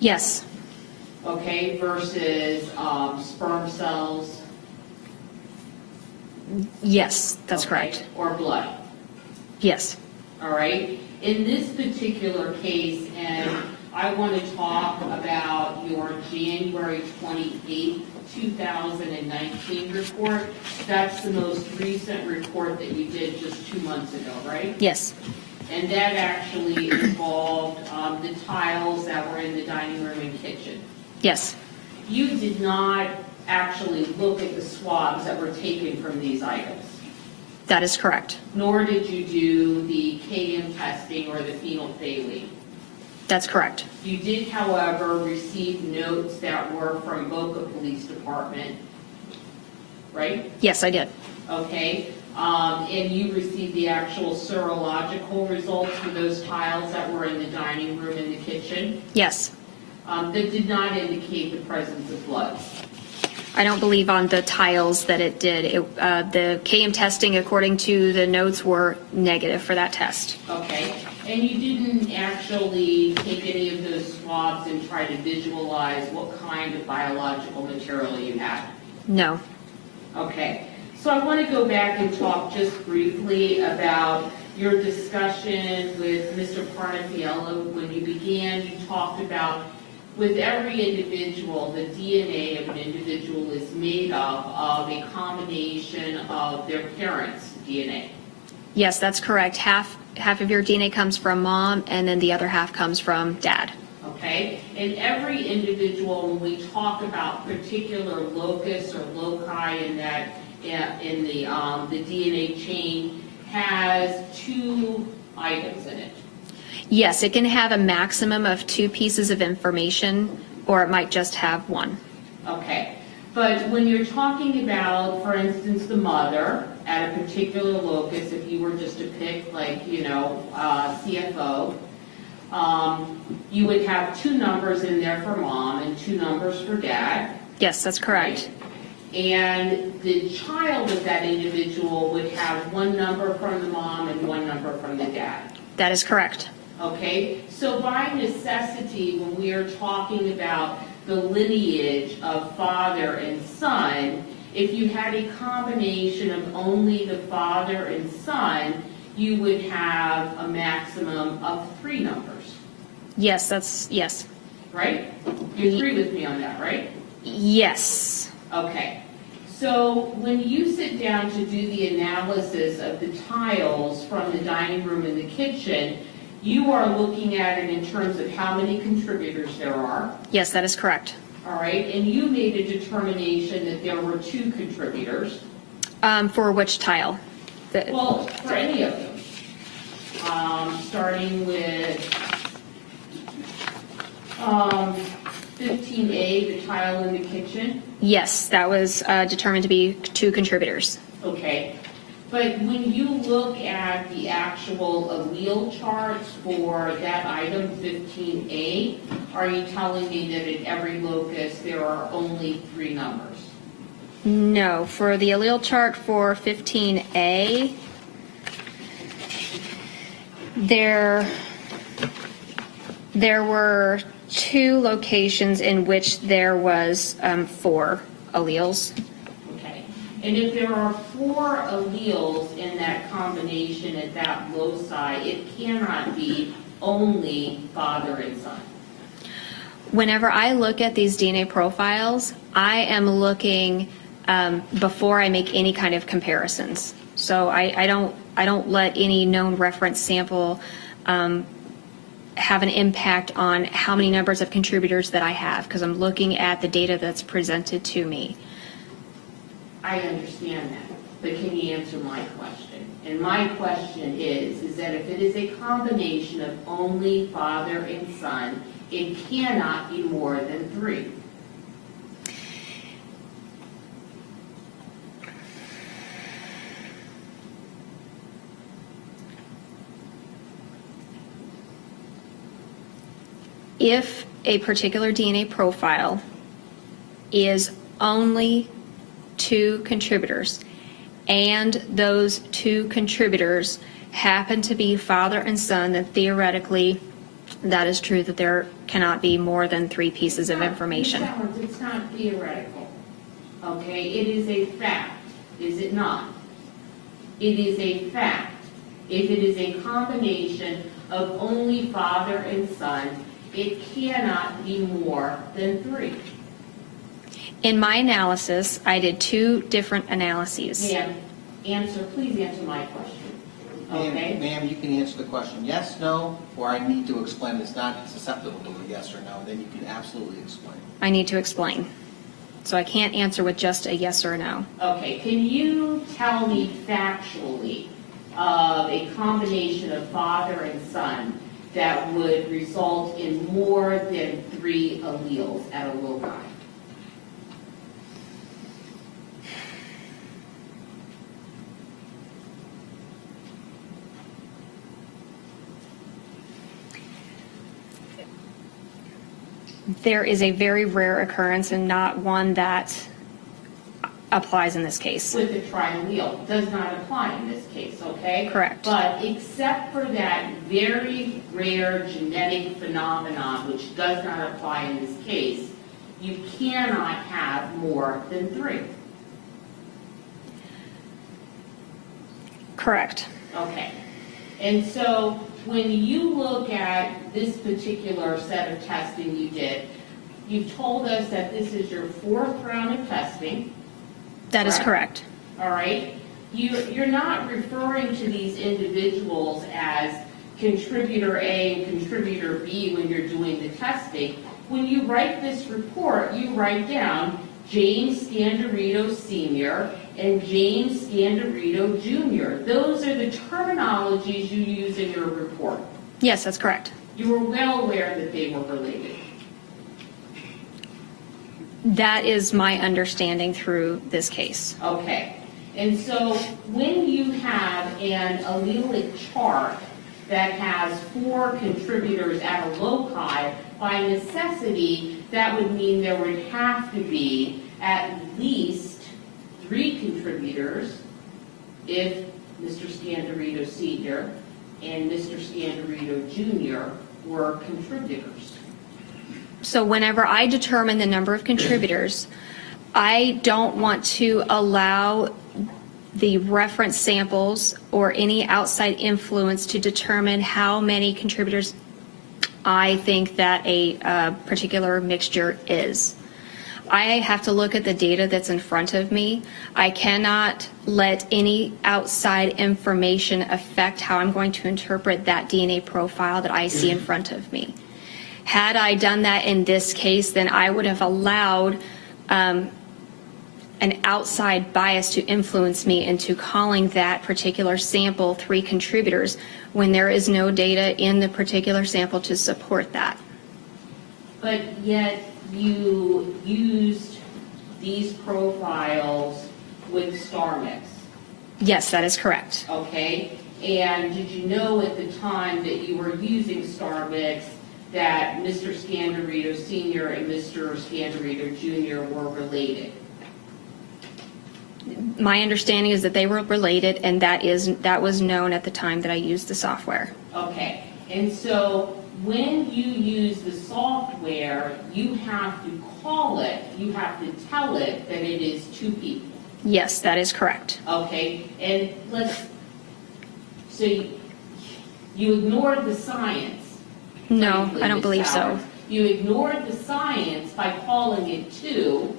Yes. okay, versus sperm cells. Yes, that's okay, correct. Or blood. Yes. All right. In this particular case, and I want to talk about your January 28, 2019 report. That's the most recent report that you did just 2 months ago, right? Yes. And that actually involved the tiles that were in the dining room and kitchen. Yes. You did not actually look at the swabs that were taken from these items. That is correct. Nor did you do the KM testing or the phenolphthalein. That's correct. You did, however, receive notes that were from Boca Police Department, right? Yes, I did. Okay. And you received the actual serological results for those tiles that were in the dining room and the kitchen Yes. that did not indicate the presence of blood. I don't believe on the tiles that it did. The KM testing, according to the notes, were negative for that test. Okay. And you didn't actually take any of those swabs and try to visualize what kind of biological material you had? No. Okay. So I want to go back and talk just briefly about your discussion with Mr. Parnafiello. When you began, you talked about with every individual, the DNA of an individual is made up of a combination of their parents' DNA. Yes, that's correct. Half of your DNA comes from mom, and then the other half comes from dad. Okay? And every individual, when we talk about particular locus or loci in that in the DNA chain, has 2 items in it. Yes, it can have a maximum of 2 pieces of information, or it might just have 1. Okay. But when you're talking about, for instance, the mother at a particular locus, if you were just to pick, like, CFO, you would have 2 numbers in there for mom and 2 numbers for dad. Yes, that's correct. And the child of that individual would have 1 number from the mom and 1 number from the dad. That is correct. Okay, so by necessity, when we are talking about the lineage of father and son, if you had a combination of only the father and son, you would have a maximum of 3 numbers. Yes, yes. Right? You agree with me on that, right? Yes. Okay. So when you sit down to do the analysis of the tiles from the dining room and the kitchen, you are looking at it in terms of how many contributors there are. Yes, that is correct. All right, and you made a determination that there were 2 contributors. For which tile? Well, for any of them. Starting with 15A, the tile in the kitchen. Yes, that was determined to be 2 contributors. Okay. But when you look at the actual allele charts for that item, 15A, are you telling me that at every locus there are only 3 numbers? No, for the allele chart for 15A, there were 2 locations in which there was 4 alleles. Okay. And if there are 4 alleles in that combination at that loci, it cannot be only father and son. Whenever I look at these DNA profiles, I am looking before I make any kind of comparisons. So I don't let any known reference sample have an impact on how many numbers of contributors that I have, because I'm looking at the data that's presented to me. I understand that, but can you answer my question? And my question is that if it is a combination of only father and son, it cannot be more than 3. If a particular DNA profile is only 2 contributors, and those 2 contributors happen to be father and son, then theoretically that is true, that there cannot be more than 3 pieces of information. Ms. Sowards, it's not theoretical, okay? It is a fact, is it not? It is a fact. If it is a combination of only father and son, it cannot be more than 3. In my analysis, I did 2 different analyses. Ma'am, please answer my question. Okay? Ma'am, you can answer the question yes, no, or I need to explain. It's not susceptible to a yes or no. Then you can absolutely explain. I need to explain. So I can't answer with just a yes or a no. Okay, can you tell me factually of a combination of father and son that would result in more than 3 alleles at a loci? There is a very rare occurrence and not one that applies in this case. With the triallele, does not apply in this case, okay? Correct. But except for that very rare genetic phenomenon, which does not apply in this case, you cannot have more than 3. Correct. Okay. And so when you look at this particular set of testing you did, you've told us that this is your 4th round of testing. That is correct. All right. You're not referring to these individuals as contributor A and contributor B when you're doing the testing. When you write this report, you write down James Scandirito Sr. and James Scandirito Jr. Those are the terminologies you use in your report. Yes, that's correct. You were well aware that they were related. That is my understanding through this case. Okay. And so when you have an allelic chart that has 4 contributors at a loci, by necessity, that would mean there would have to be at least 3 contributors if Mr. Scandirito Sr. and Mr. Scandirito Jr. were contributors. So whenever I determine the number of contributors, I don't want to allow the reference samples or any outside influence to determine how many contributors I think that a particular mixture is. I have to look at the data that's in front of me. I cannot let any outside information affect how I'm going to interpret that DNA profile that I see in front of me. Had I done that in this case, then I would have allowed an outside bias to influence me into calling that particular sample 3 contributors when there is no data in the particular sample to support that. But yet you used these profiles with star mix, Yes, that is correct. okay? And did you know at the time that you were using star mix that Mr. Scandirito Sr. and Mr. Scandirito Jr. were related? My understanding is that they were related, and that was known at the time that I used the software. Okay, and so when you use the software, you have to call it, you have to tell it that it is 2 people. Yes, that is correct. Okay, and so you ignored the science. No, frankly, I don't Ms. believe so. Sowards. You ignored the science by calling it 2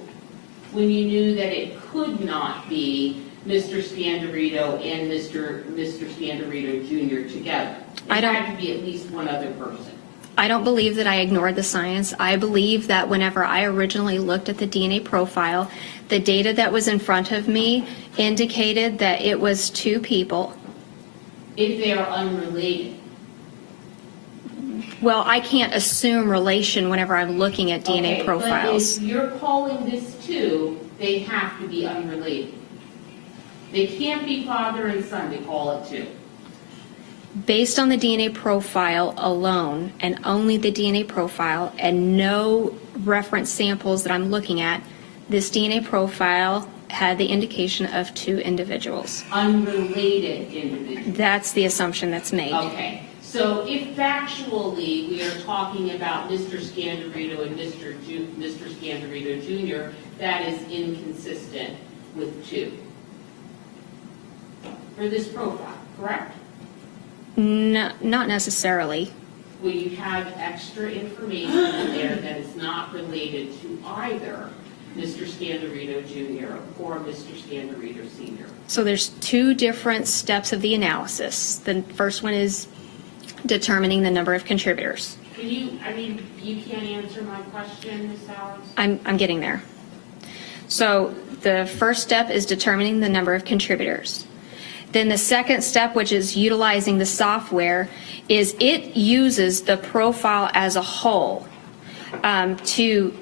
when you knew that it could not be Mr. Scandirito and Mr. Scandirito Jr. together. It had to be at least one other person. I don't believe that I ignored the science. I believe that whenever I originally looked at the DNA profile, the data that was in front of me indicated that it was 2 people. If they are unrelated. Well, I can't assume relation whenever I'm looking at DNA Okay, profiles. But if you're calling this 2, they have to be unrelated. They can't be father and son to call it 2. Based on the DNA profile alone, and only the DNA profile, and no reference samples that I'm looking at, this DNA profile had the indication of 2 individuals. Unrelated individuals. That's the assumption that's made. Okay, so if factually we are talking about Mr. Scandirito and Mr. Scandirito Jr., that is inconsistent with 2 for this profile, correct? No, not necessarily. Well, you have extra information in there that is not related to either Mr. Scandirito Jr. or Mr. Scandirito Sr. So there's 2 different steps of the analysis. The first one is determining the number of contributors. You can't answer my question, Ms. Sowards? I'm getting there. So the first step is determining the number of contributors. Then the second step, which is utilizing the software, is it uses the profile as a whole to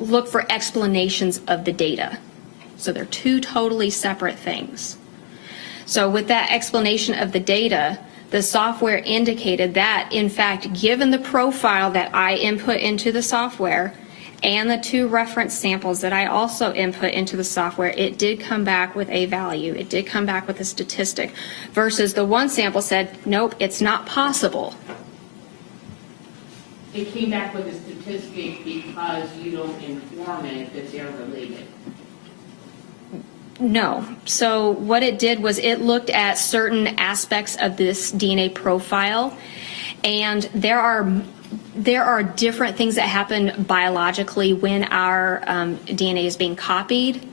look for explanations of the data. So they're 2 totally separate things. So with that explanation of the data, the software indicated that, in fact, given the profile that I input into the software and the 2 reference samples that I also input into the software, it did come back with a value. It did come back with a statistic, versus the one sample said, nope, it's not possible. It came back with a statistic because you don't inform it that they're related. No. So what it did was it looked at certain aspects of this DNA profile, and there are different things that happen biologically when our DNA is being copied.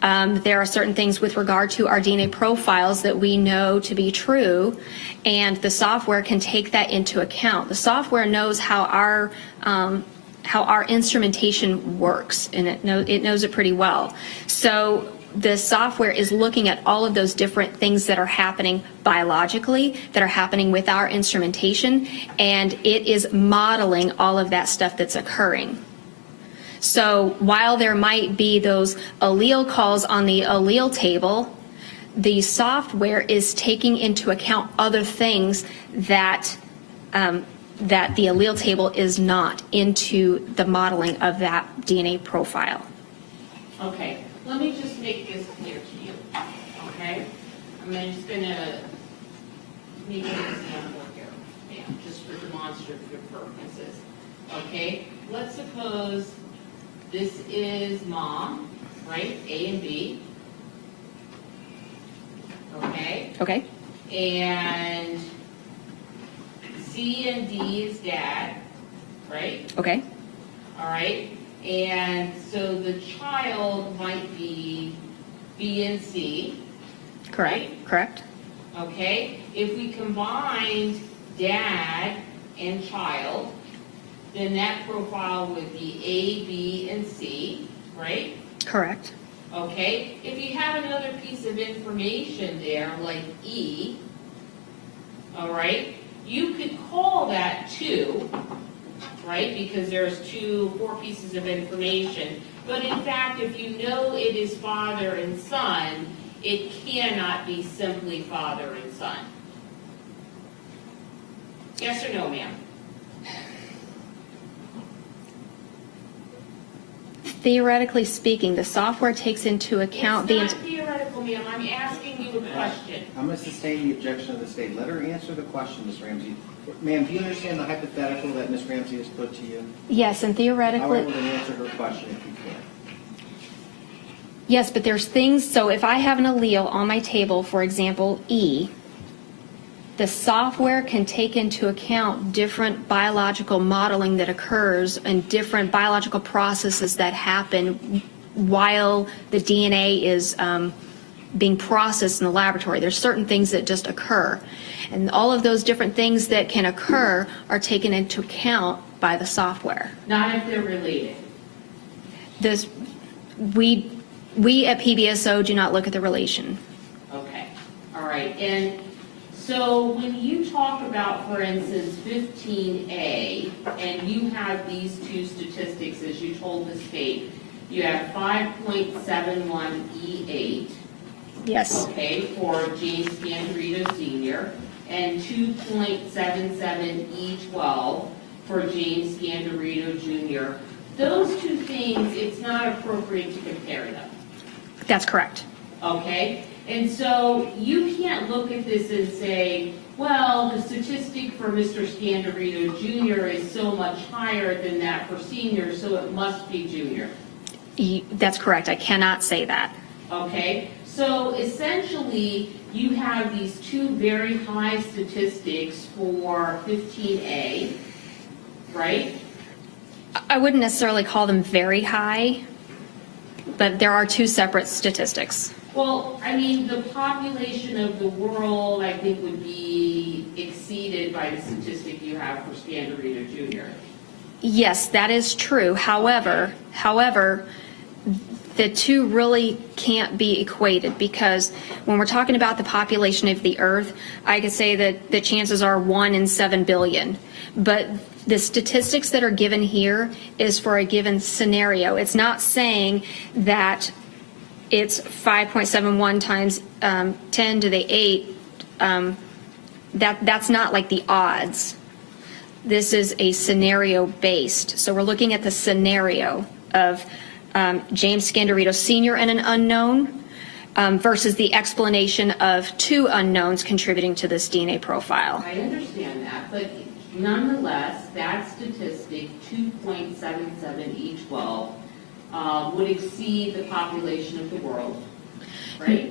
There are certain things with regard to our DNA profiles that we know to be true, and the software can take that into account. The software knows how our instrumentation works, and it knows it pretty well. So the software is looking at all of those different things that are happening biologically, that are happening with our instrumentation, and it is modeling all of that stuff that's occurring. So while there might be those allele calls on the allele table, the software is taking into account other things that that the allele table is not into the modeling of that DNA profile. Okay, let me just make this clear to you, okay? I'm just going to make an example here, just for demonstrative purposes, okay? Let's suppose this is mom, right, A and B, okay? Okay? And C and D is dad, right? Okay? All right, and so the child might be B and C, Correct. Right. Correct. okay? If we combined dad and child, then that profile would be A, B, and C, right? Correct. Okay, if you have another piece of information there, like E, all right, you could call that 2, right, because there's 4 pieces of information. But in fact, if you know it is father and son, it cannot be simply father and son. Yes or no, ma'am? Theoretically speaking, the software takes into account the... It's not theoretical, ma'am. I'm asking you a question. I'm going to sustain the objection of the state. Let her answer the question, Ms. Ramsey. Ma'am, do you understand the hypothetical that Ms. Ramsey has put to you? Yes, and theoretically... However, then answer her question if you can. Yes, but there's things, so if I have an allele on my table, for example, E, the software can take into account different biological modeling that occurs and different biological processes that happen while the DNA is being processed in the laboratory. There's certain things that just occur. And all of those different things that can occur are taken into account by the software. Not if they're related. This, we at PBSO do not look at the relation. Okay, all right. And so when you talk about, for instance, 15A, and you have these 2 statistics, as you told the state, you have 5.71E8, Yes. okay, for James Scandirito Sr., and 2.77E12 for James Scandirito Jr. Those 2 things, it's not appropriate to compare them. That's correct. Okay? And so you can't look at this and say, well, the statistic for Mr. Scandirito Jr. is so much higher than that for senior, so it must be junior. That's correct. I cannot say that. Okay? So essentially, you have these 2 very high statistics for 15A, right? I wouldn't necessarily call them very high, but there are 2 separate statistics. Well, I mean, the population of the world, I think, would be exceeded by the statistic you have for Scandirito Jr. Yes, that is true. However, the 2 really can't be equated, because when we're talking about the population of the Earth, I could say that the chances are 1 in 7 billion. But the statistics that are given here is for a given scenario. It's not saying that it's 5.71 times 10 to the 8. That's not like the odds. This is a scenario based. So we're looking at the scenario of James Scandirito Sr. and an unknown versus the explanation of 2 unknowns contributing to this DNA profile. I understand that, but nonetheless, that statistic, 2.77E12, would exceed the population of the world, right?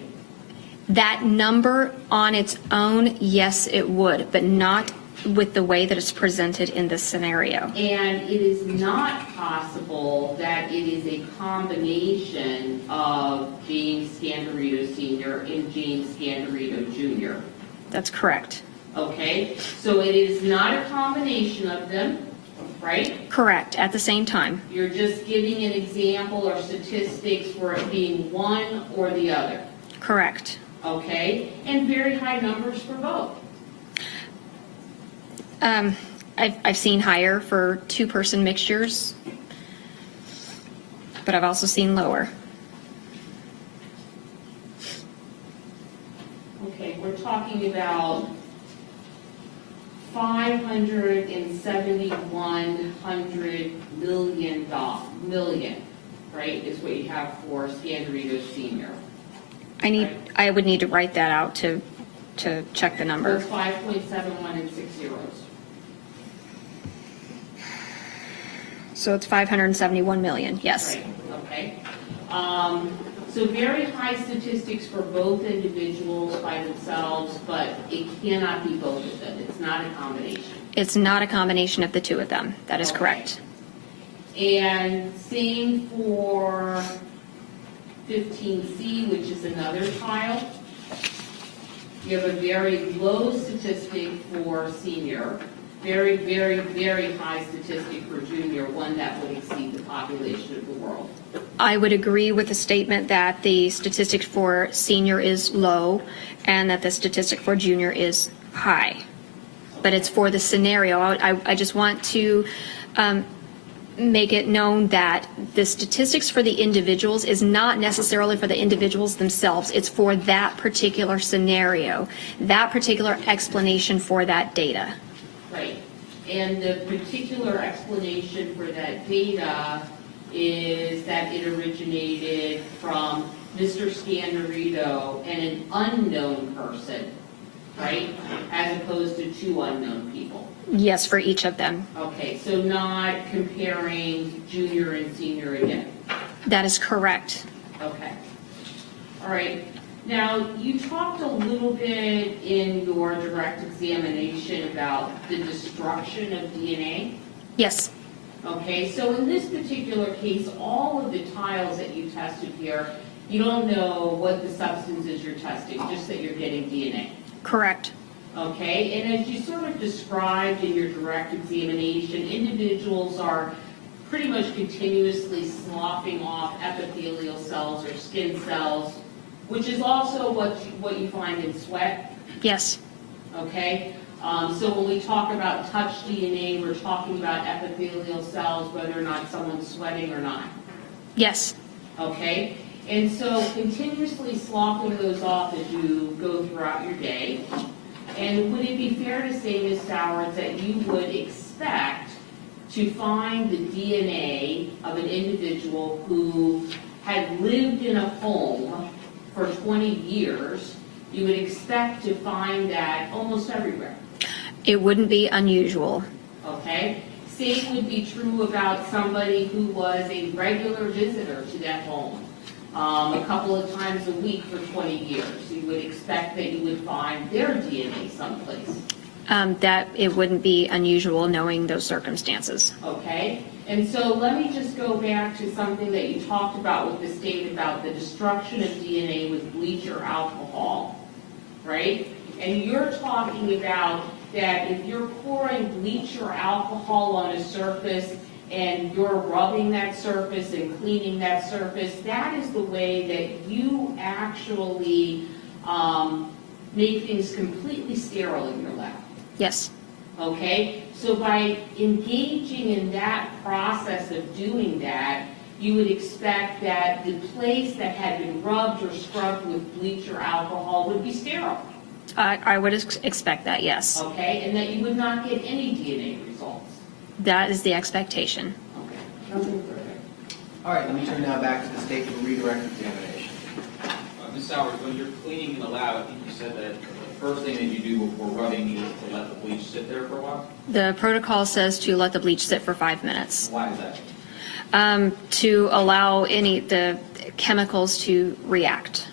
That number on its own, yes, it would, but not with the way that it's presented in this scenario. And it is not possible that it is a combination of James Scandirito Sr. and James Scandirito Jr. That's correct. Okay? So it is not a combination of them, right? Correct, at the same time. You're just giving an example or statistics for it being one or the other. Correct. Okay? And very high numbers for both. I've seen higher for 2-person mixtures, but I've also seen lower. Okay, we're talking about 571 million, right, is what you have for Scandirito Sr. I would need to write that out to check the Or number. 5.71 and 6 zeros. So it's 571 million, yes. Right, okay. So very high statistics for both individuals by themselves, but it cannot be both of them. It's not a combination. It's not a combination of the 2 of them. That is Okay. correct. And same for 15C, which is another child. You have a very low statistic for senior, very, very, very high statistic for junior, one that would exceed the population of the world. I would agree with the statement that the statistic for senior is low and that the statistic for junior is high. But it's for the scenario. I just want to make it known that the statistics for the individuals is not necessarily for the individuals themselves. It's for that particular scenario, that particular explanation for that data. Right. And the particular explanation for that data is that it originated from Mr. Scandirito and an unknown person, right? As opposed to two unknown people. Yes, for each of them. Okay, so not comparing junior and senior again. That is correct. Okay. All right. Now, you talked a little bit in your direct examination about the destruction of DNA. Yes. Okay, so in this particular case, all of the tiles that you tested here, you don't know what the substances you're testing, just that you're getting DNA. Correct. Okay, and as you sort of described in your direct examination, individuals are pretty much continuously sloughing off epithelial cells or skin cells, which is also what you find in sweat. Yes. Okay, so when we talk about touch DNA, we're talking about epithelial cells, whether or not someone's sweating or not. Yes. Okay, and so continuously sloughing those off as you go throughout your day. And would it be fair to say, Ms. Sowards, that you would expect to find the DNA of an individual who had lived in a home for 20 years, you would expect to find that almost everywhere? It wouldn't be unusual. Okay? Same would be true about somebody who was a regular visitor to that home. A couple of times a week for 20 years. You would expect that you would find their DNA someplace. That it wouldn't be unusual knowing those circumstances. Okay? And so let me just go back to something that you talked about with the state about the destruction of DNA with bleach or alcohol, right? And you're talking about that if you're pouring bleach or alcohol on a surface and you're rubbing that surface and cleaning that surface, that is the way that you actually make things completely sterile in your lab. Yes. Okay? So by engaging in that process of doing that, you would expect that the place that had been rubbed or scrubbed with bleach or alcohol would be sterile. I would expect that, yes. Okay? And that you would not get any DNA results. That is the expectation. Okay. Nothing further. All right, let me turn now back to the state for the redirect examination. Ms. Sowards, when you're cleaning in the lab, I think you said that the first thing that you do before rubbing is to let the bleach sit there for a while? The protocol says to let the bleach sit for 5 minutes. Why is that? To allow the chemicals to react.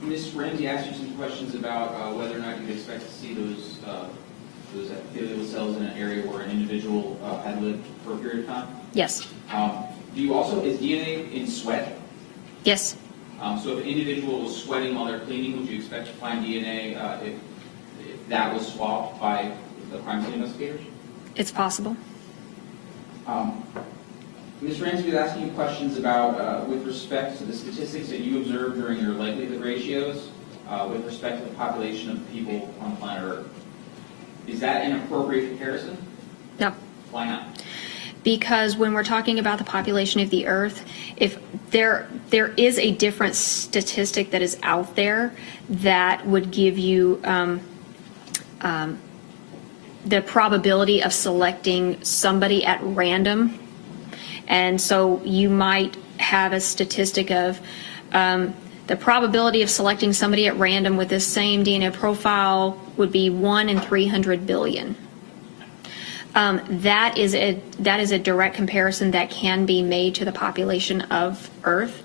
Ms. Ramsey asked you some questions about whether or not you'd expect to see those epithelial cells in an area where an individual had lived for a period of time. Yes. Is DNA in sweat? Yes. So if an individual was sweating while they're cleaning, would you expect to find DNA if that was swabbed by the crime scene investigators? It's possible. Ms. Ramsey was asking you questions about, with respect to the statistics that you observed during your likelihood ratios, with respect to the population of people on planet Earth. Is that an appropriate comparison? No. Why not? Because when we're talking about the population of the Earth, if there is a different statistic that is out there that would give you the probability of selecting somebody at random. And so you might have a statistic of the probability of selecting somebody at random with this same DNA profile would be 1 in 300 billion. That is a direct comparison that can be made to the population of Earth.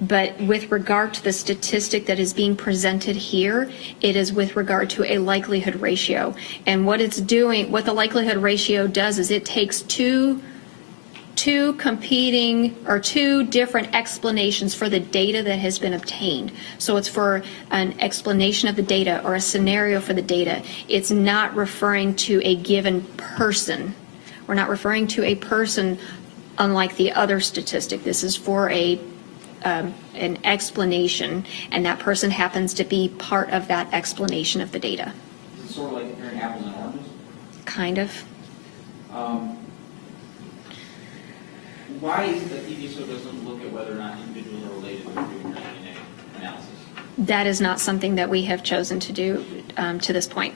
But with regard to the statistic that is being presented here, it is with regard to a likelihood ratio. And what it's doing, what the likelihood ratio does is it takes two two competing or two different explanations for the data that has been obtained. So it's for an explanation of the data or a scenario for the data. It's not referring to a given person. We're not referring to a person unlike the other statistic. This is for an explanation, and that person happens to be part of that explanation of the data. Is it sort of like comparing apples and oranges? Kind of. Why is it that PDSO doesn't look at whether or not individuals are related when doing their DNA analysis? That is not something that we have chosen to do to this point.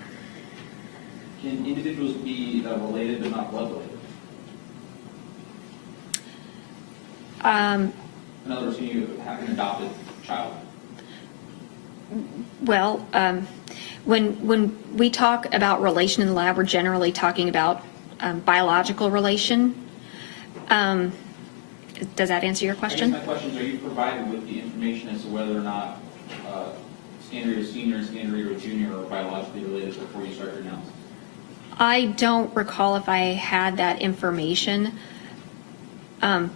Can individuals be related but not blood related? In other words, can you have an adopted child? Well, when we talk about relation in the lab, we're generally talking about biological relation. Does that answer your question? I guess my question is, are you provided with the information as to whether or not Scandirito Senior and Scandirito Junior are biologically related before you start your analysis? I don't recall if I had that information. I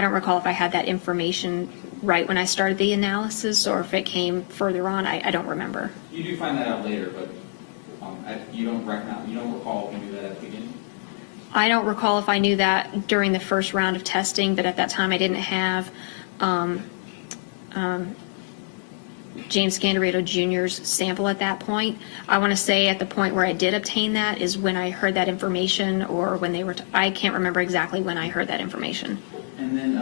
don't recall if I had that information right when I started the analysis or if it came further on. I don't remember. You do find that out later, but you don't recall if you knew that at the beginning? I don't recall if I knew that during the first round of testing, but at that time I didn't have James Scandirito Jr.'s sample at that point. I want to say at the point where I did obtain that is when I heard that information, or when they were, I can't remember exactly when I heard that information. And then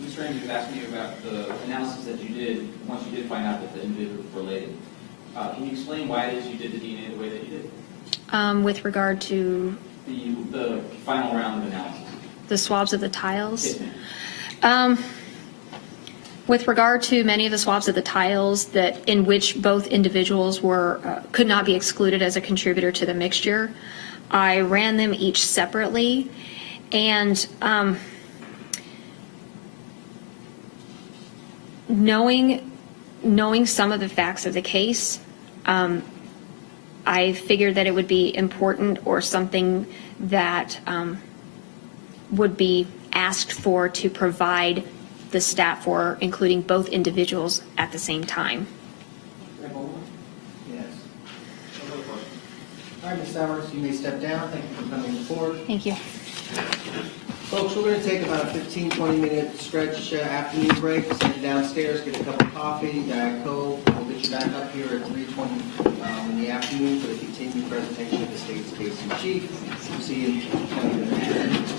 Ms. Ramsey was asking you about the analysis that you did once you did find out that the individuals were related. Can you explain why it is you did the DNA the way that you did? With regard to the final round of analysis. the swabs of the tiles? Yes, ma'am. With regard to many of the swabs of the tiles that in which both individuals were could not be excluded as a contributor to the mixture, I ran them each separately, and knowing some of the facts of the case, I figured that it would be important or something that would be asked for to provide the stat for including both individuals at the same time. Yes. All right, Ms. Sowards, you may step down. Thank you for coming forward. Thank you. Folks, we're going to take about a 15, 20-minute stretch afternoon break. Sit downstairs, get a cup of coffee, Diet Coke. We'll get you back up here at 3:20 in the afternoon for the continued presentation of the state's case in chief. We'll see you in 20 minutes.